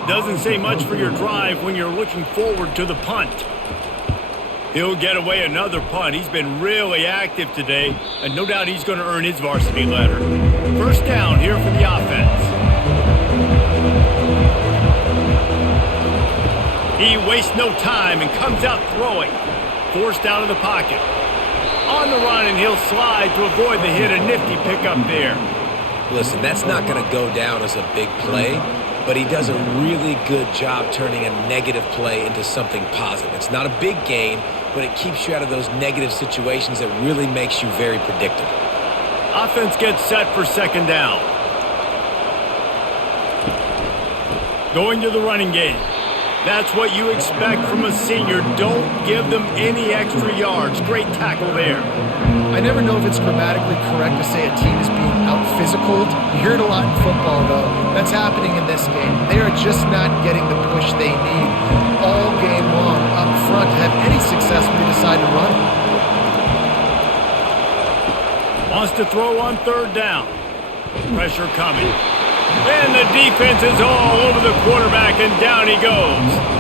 Doesn't say much for your drive when you're looking forward to the punt. He'll get away another punt. He's been really active today, and no doubt he's going to earn his varsity letter. 1st down here for the offense. He wastes no time and comes out throwing. Forced out of the pocket. On the run, and he'll slide to avoid the hit. A nifty pickup there. Listen, that's not going to go down as a big play, but he does a really good job turning a negative play into something positive. It's not a big gain, but it keeps you out of those negative situations that really makes you very predictable. Offense gets set for 2nd down. Going to the running game. That's what you expect from a senior. Don't give them any extra yards. Great tackle there. I never know if it's grammatically correct to say a team is being out-physicaled. You hear it a lot in football, though. That's happening in this game. They are just not getting the push they need all game long up front to have any success when they decide to run. Wants to throw on third down. Pressure coming. And the defense is all over the quarterback, and down he goes.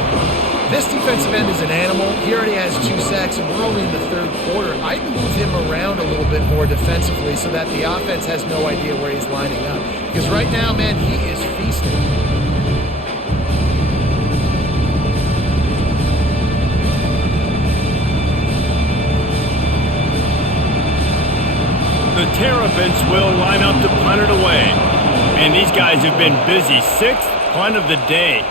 This defensive end is an animal. He already has 2 sacks, and we're only in the third quarter. I'd move him around a little bit more defensively so that the offense has no idea where he's lining up. Because right now, man, he is feasting. The Terrapins will line up to punt it away. And these guys have been busy. 6th punt of the day.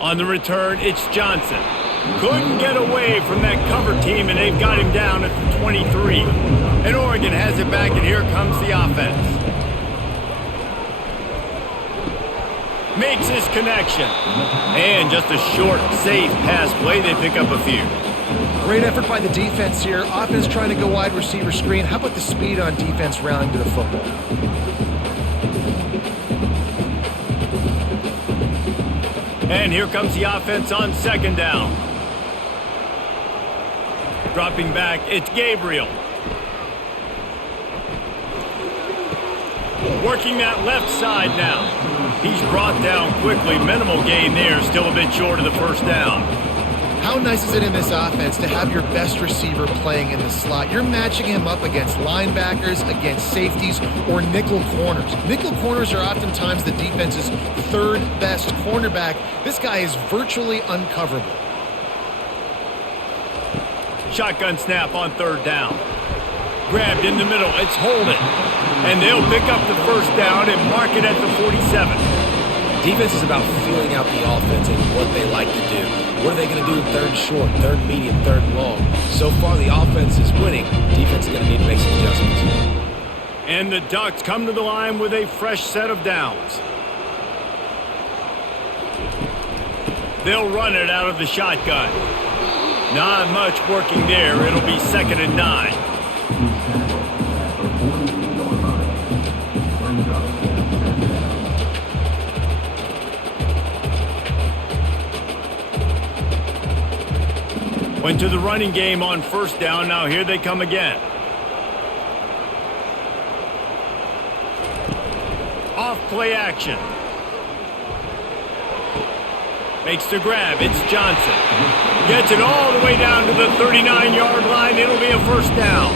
On the return, it's Johnson. Couldn't get away from that cover team, and they've got him down at the 23. And Oregon has it back, and here comes the offense. Makes his connection. And just a short, safe pass play. They pick up a few. Great effort by the defense here. Offense trying to go wide receiver screen. How about the speed on defense rallying to the football? And here comes the offense on second down. Dropping back, it's Gabriel. Working that left side now. He's brought down quickly. Minimal gain there, still a bit short of the first down. How nice is it in this offense to have your best receiver playing in the slot? You're matching him up against linebackers, against safeties, or nickel corners. Nickel corners are oftentimes the defense's 3rd best cornerback. This guy is virtually uncoverable. Shotgun snap on third down. Grabbed in the middle, it's Holden. And they'll pick up the first down and mark it at the 47. Defense is about feeling out the offense and what they like to do. What are they going to do in third short, third medium, third long? So far, the offense is winning. Defense is going to need to make some adjustments. And the Ducks come to the line with a fresh set of downs. They'll run it out of the shotgun. Not much working there. It'll be 2nd and 9. Went to the running game on first down. Now here they come again. Off play action. Makes the grab. It's Johnson. Gets it all the way down to the 39-yard line. It'll be a first down.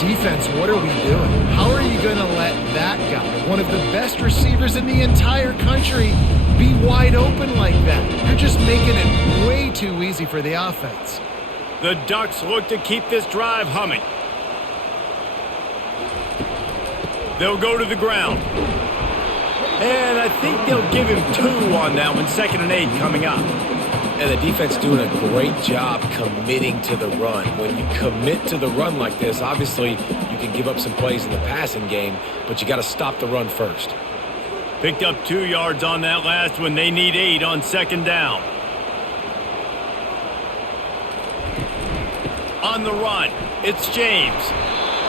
Defense, what are we doing? How are you going to let that guy, one of the best receivers in the entire country, be wide open like that? You're just making it way too easy for the offense. The Ducks look to keep this drive humming. They'll go to the ground. And I think they'll give him 2 on that one. 2nd and 8 coming up. And the defense doing a great job committing to the run. When you commit to the run like this, obviously you can give up some plays in the passing game, but you got to stop the run first. Picked up 2 yards on that last one. They need 8 on second down. On the run, it's James.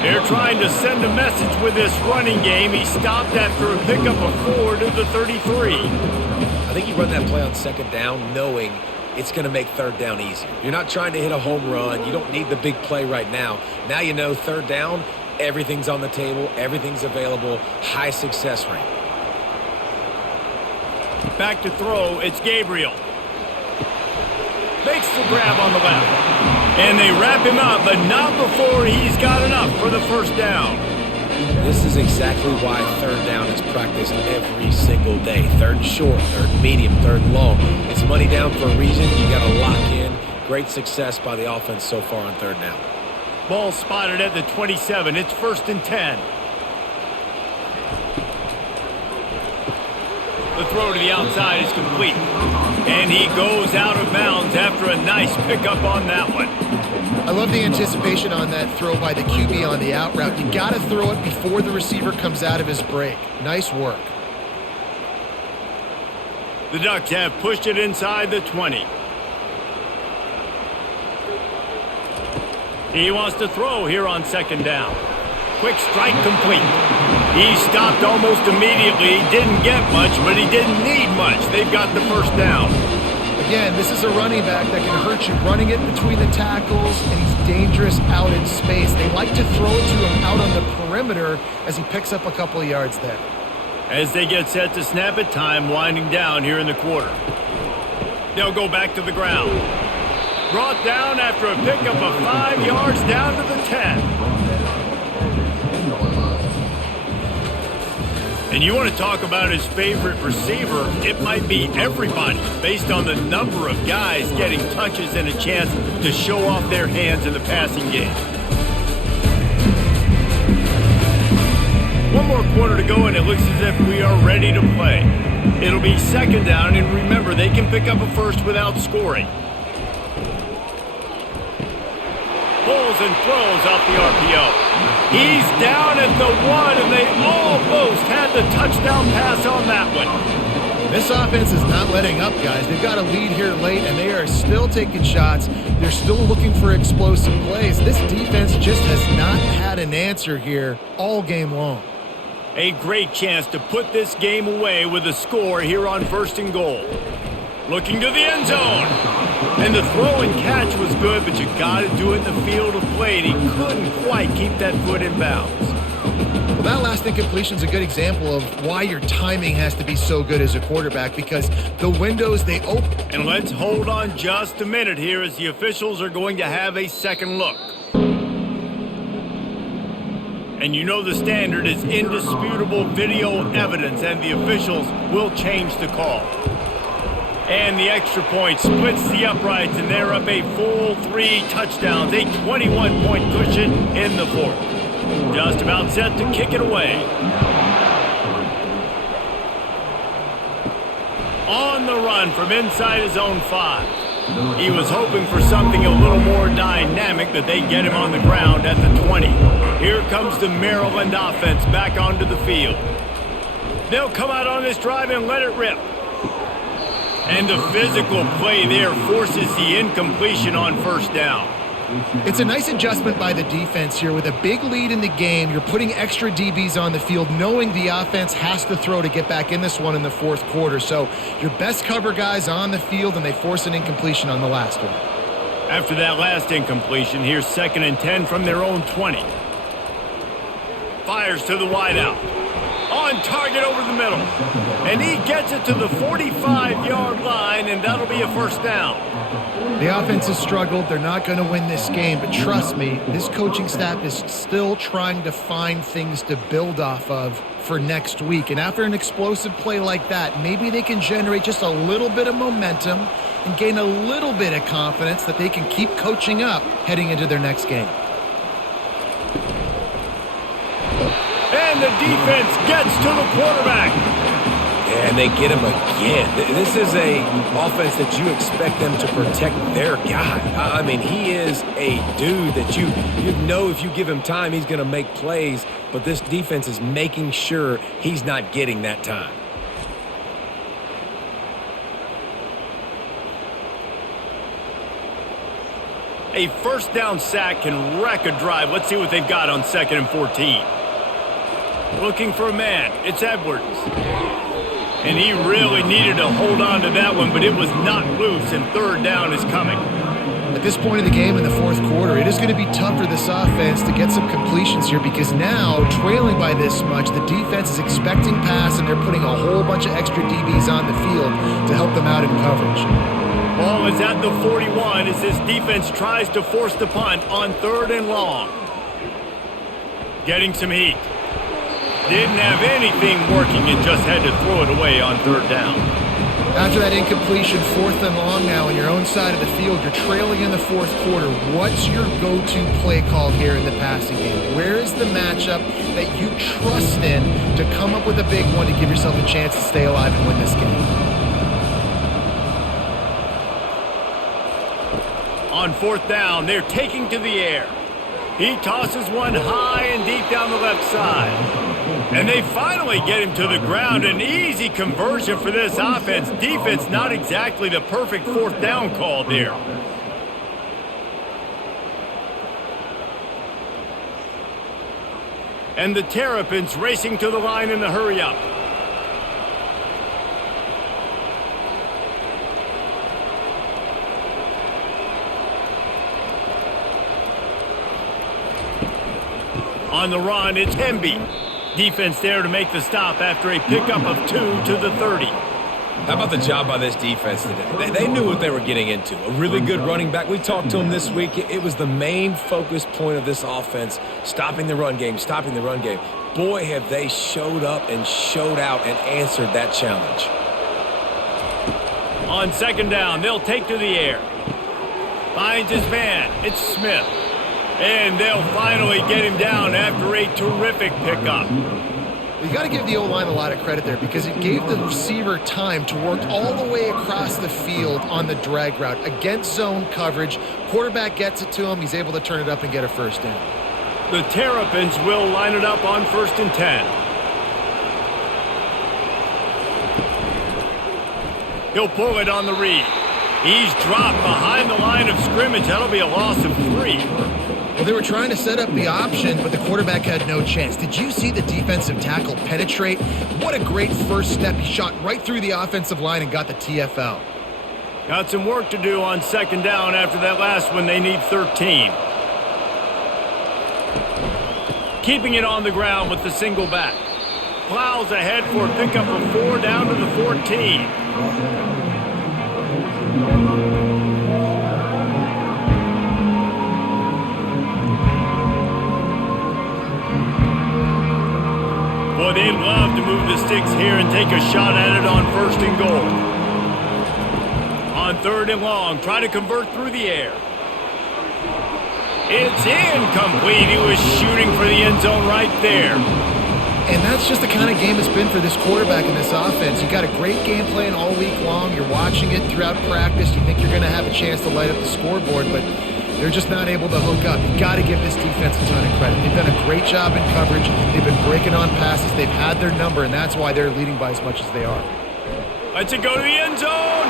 They're trying to send a message with this running game. He stopped after a pickup of 4 to the 33. I think you run that play on second down knowing it's going to make third down easier. You're not trying to hit a home run. You don't need the big play right now. Now you know third down, everything's on the table, everything's available, high success rate. Back to throw, it's Gabriel. Makes the grab on the left. And they wrap him up, but not before he's got enough for the first down. This is exactly why third down is practiced every single day. Third short, third medium, third long. It's money down for a reason. You got to lock in. Great success by the offense so far on third down. Ball spotted at the 27. It's 1st and 10. The throw to the outside is complete. And he goes out of bounds after a nice pickup on that one. I love the anticipation on that throw by the QB on the out route. You got to throw it before the receiver comes out of his break. Nice work. The Ducks have pushed it inside the 20. He wants to throw here on second down. Quick strike complete. He stopped almost immediately. He didn't get much, but he didn't need much. They've got the first down. again, this is a running back that can hurt you running it between the tackles, and he's dangerous out in space. They like to throw it to him out on the perimeter as he picks up a couple of yards there. As they get set to snap it, time winding down here in the quarter. They'll go back to the ground. Brought down after a pickup of 5 yards down to the 10. And you want to talk about his favorite receiver, it might be everybody based on the number of guys getting touches and a chance to show off their hands in the passing game. One more quarter to go, and it looks as if we are ready to play. It'll be second down, and remember, they can pick up a first without scoring. Pulls and throws off the RPO. He's down at the 1, and they almost had the touchdown pass on that one. This offense is not letting up, guys. They've got a lead here late, and they are still taking shots. They're still looking for explosive plays. This defense just has not had an answer here all game long. A great chance to put this game away with a score here on 1st and goal. Looking to the end zone. And the throw and catch was good, but you got to do it in the field of play. And he couldn't quite keep that foot in bounds. Well, that last incompletion is a good example of why your timing has to be so good as a quarterback, because the windows they open. And let's hold on just a minute here as the officials are going to have a second look. And you know the standard is indisputable video evidence, and the officials will change the call. And the extra point splits the uprights, and they're up a full 3 touchdowns, a 21-point cushion in the 4th. Just about set to kick it away. On the run from inside his own 5. He was hoping for something a little more dynamic, that they get him on the ground at the 20. Here comes the Maryland offense back onto the field. They'll come out on this drive and let it rip. And the physical play there forces the incompletion on 1st down. It's a nice adjustment by the defense here. With a big lead in the game, you're putting extra DBs on the field, knowing the offense has to throw to get back in this one in the 4th quarter. So your best cover guys on the field, and they force an incompletion on the last one. After that last incompletion, here's 2nd and 10 from their own 20. Fires to the wideout. On target over the middle. And he gets it to the 45-yard line, and that'll be a 1st down. The offense has struggled. They're not going to win this game, but trust me, this coaching staff is still trying to find things to build off of for next week. And after an explosive play like that, maybe they can generate just a little bit of momentum and gain a little bit of confidence that they can keep coaching up heading into their next game. And the defense gets to the quarterback. And they get him again. This is a offense that you expect them to protect their guy. I mean, he is a dude that you know if you give him time, he's going to make plays. But this defense is making sure he's not getting that time. A 1st down sack can wreck a drive. Let's see what they've got on 2nd and 14. Looking for a man. It's Edwards. And he really needed to hold on to that one, but it was not loose, and 3rd down is coming. At this point of the game in the 4th quarter, it is going to be tough for this offense to get some completions here, because now, trailing by this much, the defense is expecting pass, and they're putting a whole bunch of extra DBs on the field to help them out in coverage. Ball is at the 41 as this defense tries to force the punt on 3rd and long. Getting some heat. Didn't have anything working and just had to throw it away on 3rd down. After that incompletion, 4th and long now on your own side of the field, you're trailing in the 4th quarter. What's your go-to play call here in the passing game? Where is the matchup that you trust in to come up with a big one to give yourself a chance to stay alive and win this game? On 4th down, they're taking to the air. He tosses one high and deep down the left side. And they finally get him to the ground. An easy conversion for this offense. Defense not exactly the perfect 4th down call there. And the Terrapins racing to the line in the hurry-up. On the run, it's Hemby. Defense there to make the stop after a pickup of 2 to the 30. How about the job by this defense today? They knew what they were getting into. A really good running back. We talked to him this week. It was the main focus point of this offense, stopping the run game, stopping the run game. Boy, have they showed up and showed out and answered that challenge. On second down, they'll take to the air. Finds his man. It's Smith. And they'll finally get him down after a terrific pickup. You got to give the O-line a lot of credit there because it gave the receiver time to work all the way across the field on the drag route against zone coverage. Quarterback gets it to him. He's able to turn it up and get a first down. The Terrapins will line it up on 1st and 10. He'll pull it on the read. He's dropped behind the line of scrimmage. That'll be a loss of 3. Well, they were trying to set up the option, but the quarterback had no chance. Did you see the defensive tackle penetrate? What a great first step. He shot right through the offensive line and got the TFL. Got some work to do on second down after that last one. They need 13. Keeping it on the ground with the single back. Plows ahead for a pickup of 4 down to the 14. Boy, they'd love to move the sticks here and take a shot at it on 1st and goal. On 3rd and long, try to convert through the air. It's incomplete. He was shooting for the end zone right there. And that's just the kind of game it's been for this quarterback in this offense. You got a great game plan all week long. You're watching it throughout practice. You think you're going to have a chance to light up the scoreboard, but they're just not able to hook up. You got to give this defense a ton of credit. They've done a great job in coverage. They've been breaking on passes. They've had their number, and that's why they're leading by as much as they are. Let's it go to the end zone.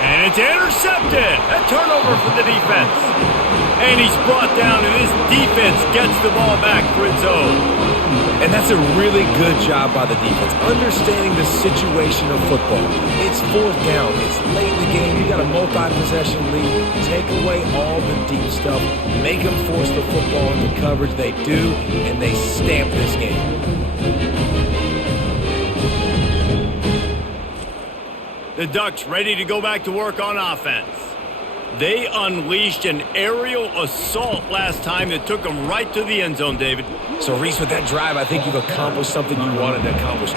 And it's intercepted. A turnover for the defense. And he's brought down, and this defense gets the ball back for its own. And that's a really good job by the defense, understanding the situation of football. It's 4th down. It's late in the game. You got a multi-possession lead. Take away all the deep stuff. Make them force the football into coverage. They do, and they stamp this game. The Ducks ready to go back to work on offense. They unleashed an aerial assault last time that took them right to the end zone, David. So, Reese, with that drive, I think you've accomplished something you wanted to accomplish.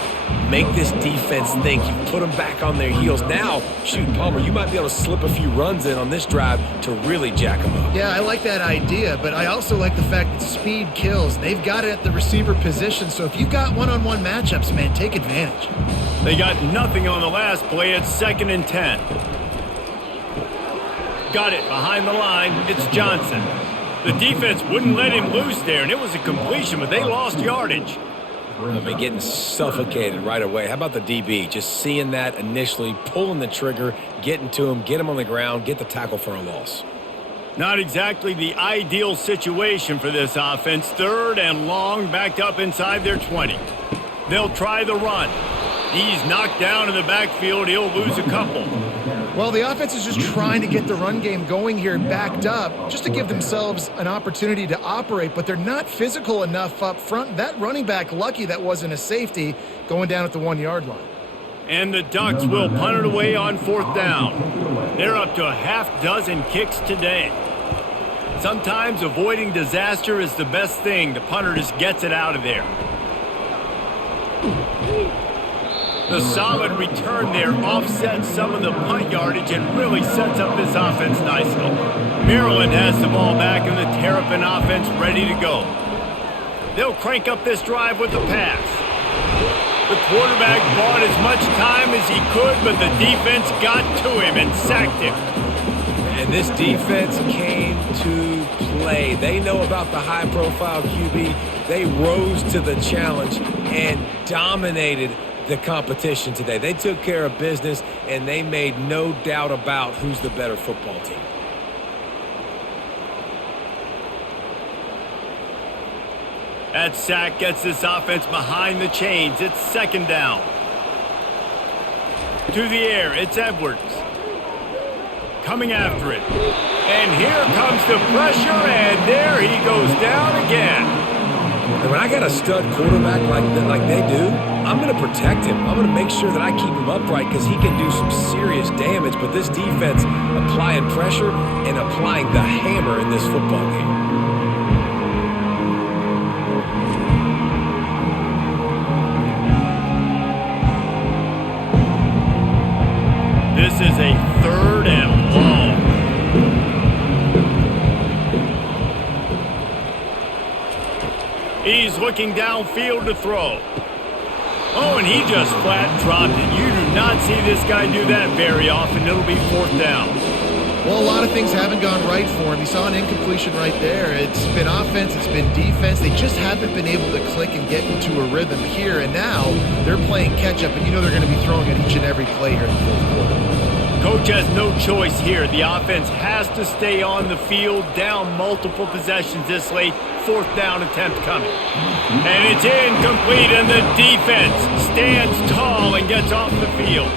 Make this defense think. You put them back on their heels. Now, shoot, Palmer, you might be able to slip a few runs in on this drive to really jack them up. Yeah, I like that idea, but I also like the fact that speed kills. They've got it at the receiver position, so if you've got one-on-one matchups, man, take advantage. They got nothing on the last play. It's 2nd and 10. Got it behind the line. It's Johnson. The defense wouldn't let him loose there, and it was a completion, but they lost yardage. I've been getting suffocated right away. How about the DB? Just seeing that initially, pulling the trigger, getting to him, get him on the ground, get the tackle for a loss. Not exactly the ideal situation for this offense. 3rd and long, backed up inside their 20. They'll try the run. He's knocked down in the backfield. He'll lose a couple. Well, the offense is just trying to get the run game going here backed up just to give themselves an opportunity to operate, but they're not physical enough up front. That running back, lucky that wasn't a safety, going down at the 1-yard line. And the Ducks will punt it away on 4th down. They're up to a half-dozen kicks today. Sometimes avoiding disaster is the best thing. The punter just gets it out of there. The solid return there offsets some of the punt yardage and really sets up this offense nicely. Maryland has the ball back and the Terrapin offense ready to go. They'll crank up this drive with the pass. The quarterback bought as much time as he could, but the defense got to him and sacked him. And this defense came to play. They know about the high-profile QB. They rose to the challenge and dominated the competition today. They took care of business, and they made no doubt about who's the better football team. That sack gets this offense behind the chains. It's 2nd down. To the air, it's Edwards. Coming after it. And here comes the pressure, and there he goes down again. And when I got a stud quarterback like they do, I'm going to protect him. I'm going to make sure that I keep him upright because he can do some serious damage. But this defense applying pressure and applying the hammer in this football game. This is a 3rd and long. He's looking downfield to throw. Oh, and he just flat dropped it. You do not see this guy do that very often. It'll be 4th down. Well, a lot of things haven't gone right for him. He saw an incompletion right there. It's been offense, it's been defense. They just haven't been able to click and get into a rhythm here. And now they're playing catch-up, and you know they're going to be throwing at each and every play here in the 4th quarter. Coach has no choice here. The offense has to stay on the field, down multiple possessions this late. 4th down attempt coming. And it's incomplete, and the defense stands tall and gets off the field.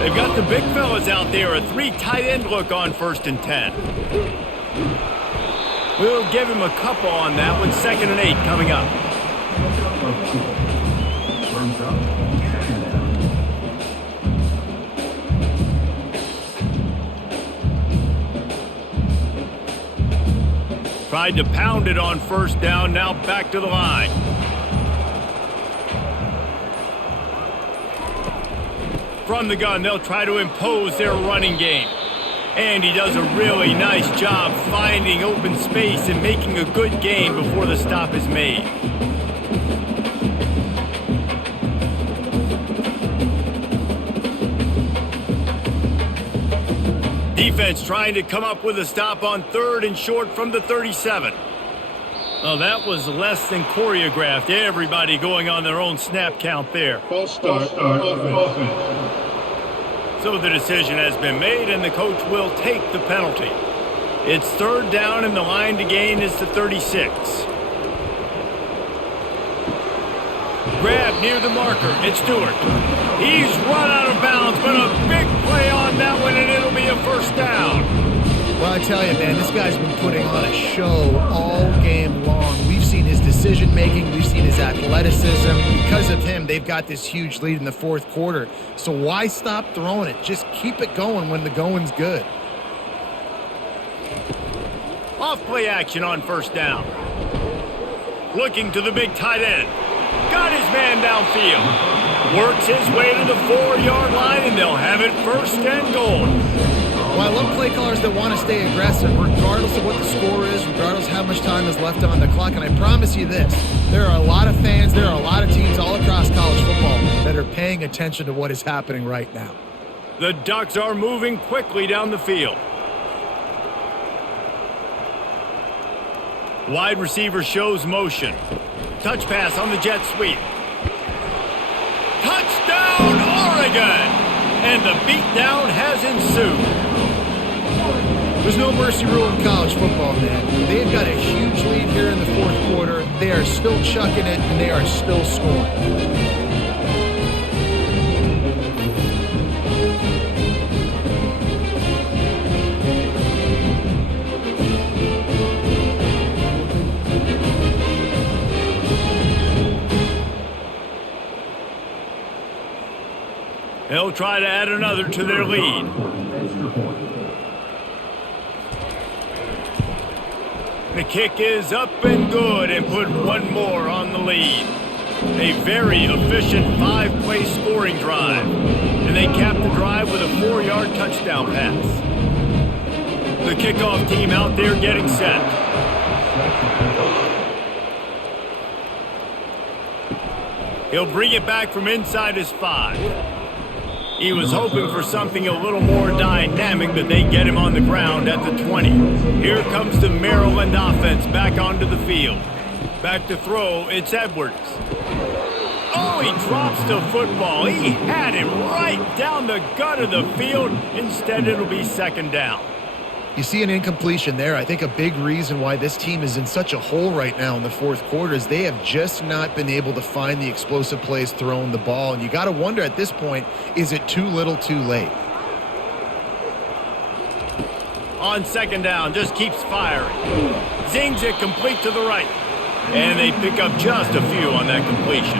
They've got the big fellas out there, a 3 tight end look on 1st and 10. We'll give him a couple on that one. 2nd and 8 coming up. Tried to pound it on 1st down, now back to the line. From the gun, they'll try to impose their running game. And he does a really nice job finding open space and making a good gain before the stop is made. Defense trying to come up with a stop on 3rd and short from the 37. Oh, that was less than choreographed. Everybody going on their own snap count there. False start, offense. So the decision has been made, and the coach will take the penalty. It's 3rd down, and the line to gain is the 36. Grab near the marker. It's Stewart. He's run out of bounds, but a big play on that one, and it'll be a 1st down. Well, I tell you, man, this guy's been putting on a show all game long. We've seen his decision-making. We've seen his athleticism. Because of him, they've got this huge lead in the 4th quarter. So why stop throwing it? Just keep it going when the going's good. Off-play action on 1st down. Looking to the big tight end. Got his man downfield. Works his way to the 4-yard line, and they'll have it 1st and goal. Well, I love play callers that want to stay aggressive regardless of what the score is, regardless of how much time is left on the clock. And I promise you this, there are a lot of fans, there are a lot of teams all across college football that are paying attention to what is happening right now. The Ducks are moving quickly down the field. Wide receiver shows motion. Touch pass on the jet sweep. Touchdown, Oregon! And the beatdown has ensued. There's no mercy rule in college football, man. They've got a huge lead here in the 4th quarter. They are still chucking it, and they are still scoring. They'll try to add another to their lead. The kick is up and good and put one more on the lead. A very efficient 5-play scoring drive. And they cap the drive with a 4-yard touchdown pass. The kickoff team out there getting set. He'll bring it back from inside his 5. He was hoping for something a little more dynamic, but they get him on the ground at the 20. Here comes the Maryland offense back onto the field. Back to throw, it's Edwards. Oh, he drops the football. He had him right down the gut of the field. Instead, it'll be 2nd down. You see an incompletion there. I think a big reason why this team is in such a hole right now in the 4th quarter is they have just not been able to find the explosive plays throwing the ball. And you got to wonder at this point, is it too little too late? On 2nd down, just keeps firing. Zings it complete to the right. And they pick up just a few on that completion.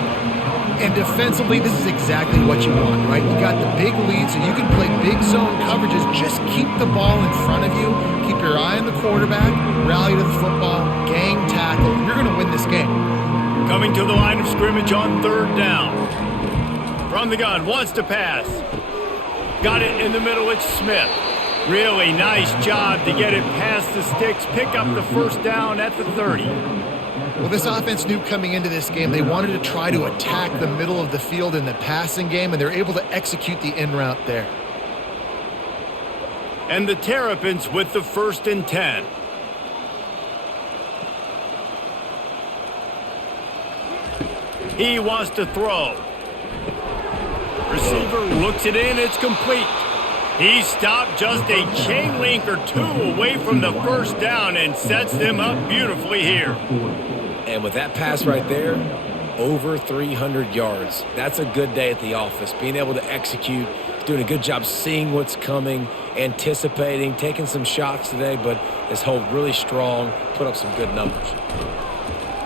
And defensively, this is exactly what you want, right? You got the big lead, so you can play big zone coverages. Just keep the ball in front of you. Keep your eye on the quarterback. Rally to the football. Gang tackle. You're going to win this game. Coming to the line of scrimmage on third down. From the gun, wants to pass. Got it in the middle, it's Smith. Really nice job to get it past the sticks. Pick up the first down at the 30. Well, this offense knew coming into this game they wanted to try to attack the middle of the field in the passing game, and they're able to execute the in route there. And the Terrapins with the 1st and 10. He wants to throw. Receiver looks it in, it's complete. He stopped just a chain link or two away from the first down and sets them up beautifully here. And with that pass right there, over 300 yards. That's a good day at the office. Being able to execute, doing a good job seeing what's coming, anticipating, taking some shots today, but is held really strong, put up some good numbers.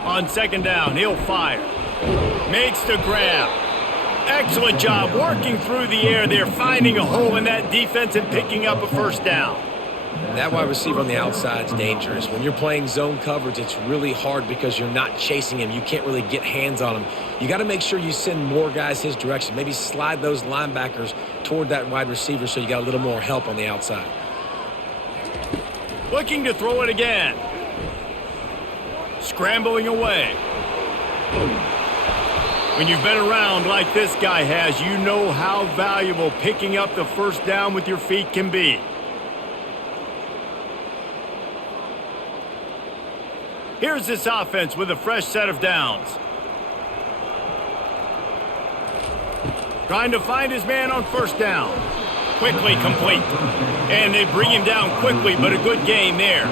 On second down, he'll fire. Makes the grab. Excellent job working through the air there, finding a hole in that defense and picking up a first down. That wide receiver on the outside is dangerous. When you're playing zone coverage, it's really hard because you're not chasing him. You can't really get hands on him. You got to make sure you send more guys his direction. Maybe slide those linebackers toward that wide receiver so you got a little more help on the outside. Looking to throw it again. Scrambling away. When you've been around like this guy has, you know how valuable picking up the first down with your feet can be. Here's this offense with a fresh set of downs. Trying to find his man on first down. Quickly complete. And they bring him down quickly, but a good gain there.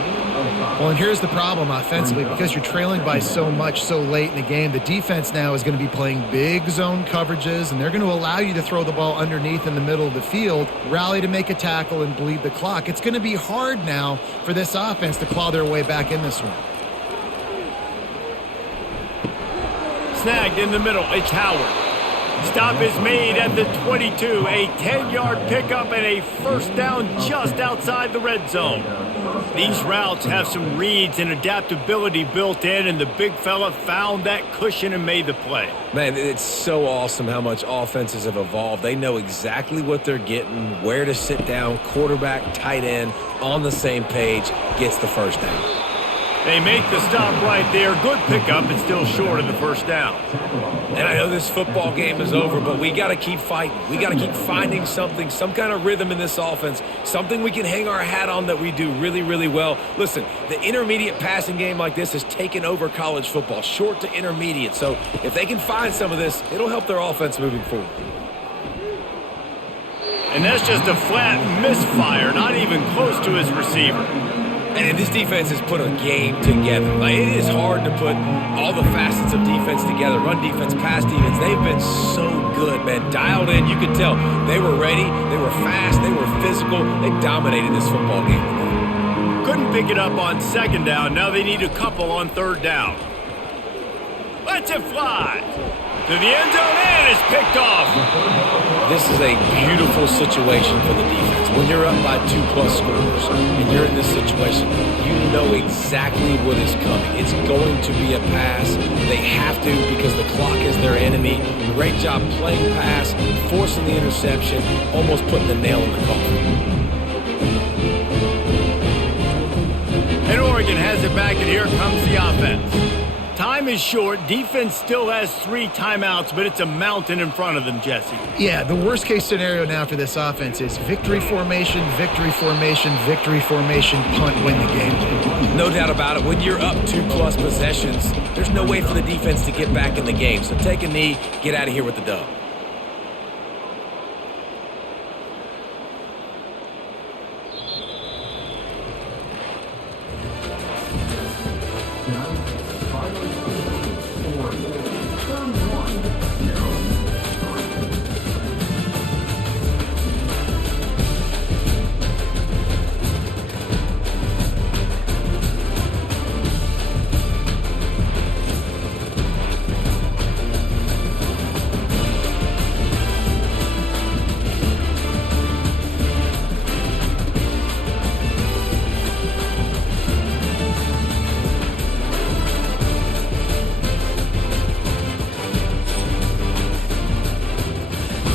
Well, and here's the problem offensively. Because you're trailing by so much so late in the game, the defense now is going to be playing big zone coverages, and they're going to allow you to throw the ball underneath in the middle of the field, rally to make a tackle, and bleed the clock. It's going to be hard now for this offense to claw their way back in this one. Snagged in the middle, it's Howard. Stop is made at the 22. A 10-yard pickup and a first down just outside the red zone. These routes have some reads and adaptability built in, and the big fella found that cushion and made the play. Man, it's so awesome how much offenses have evolved. They know exactly what they're getting, where to sit down, quarterback, tight end, on the same page, gets the first down. They make the stop right there. Good pickup, but still short of the first down. And I know this football game is over, but we got to keep fighting. We got to keep finding something, some kind of rhythm in this offense, something we can hang our hat on that we do really, really well. Listen, the intermediate passing game like this has taken over college football, short to intermediate. So if they can find some of this, it'll help their offense moving forward. And that's just a flat misfire, not even close to his receiver. And this defense has put a game together. Like, it is hard to put all the facets of defense together. Run defense, pass defense. They've been so good, man. Dialed in. You could tell they were ready. They were fast. They were physical. They dominated this football game. Couldn't pick it up on second down. Now they need a couple on third down. Lets it fly. To the end zone, and it's picked off. This is a beautiful situation for the defense. When you're up by 2+ scores and you're in this situation, you know exactly what is coming. It's going to be a pass. They have to because the clock is their enemy. Great job playing pass, forcing the interception, almost putting the nail in the coffin. And Oregon has it back, and here comes the offense. Time is short. Defense still has 3 timeouts, but it's a mountain in front of them, Jesse. Yeah, the worst-case scenario now for this offense is victory formation, victory formation, victory formation, punt, win the game. No doubt about it. When you're up 2+ possessions, there's no way for the defense to get back in the game. So take a knee, get out of here with the dub.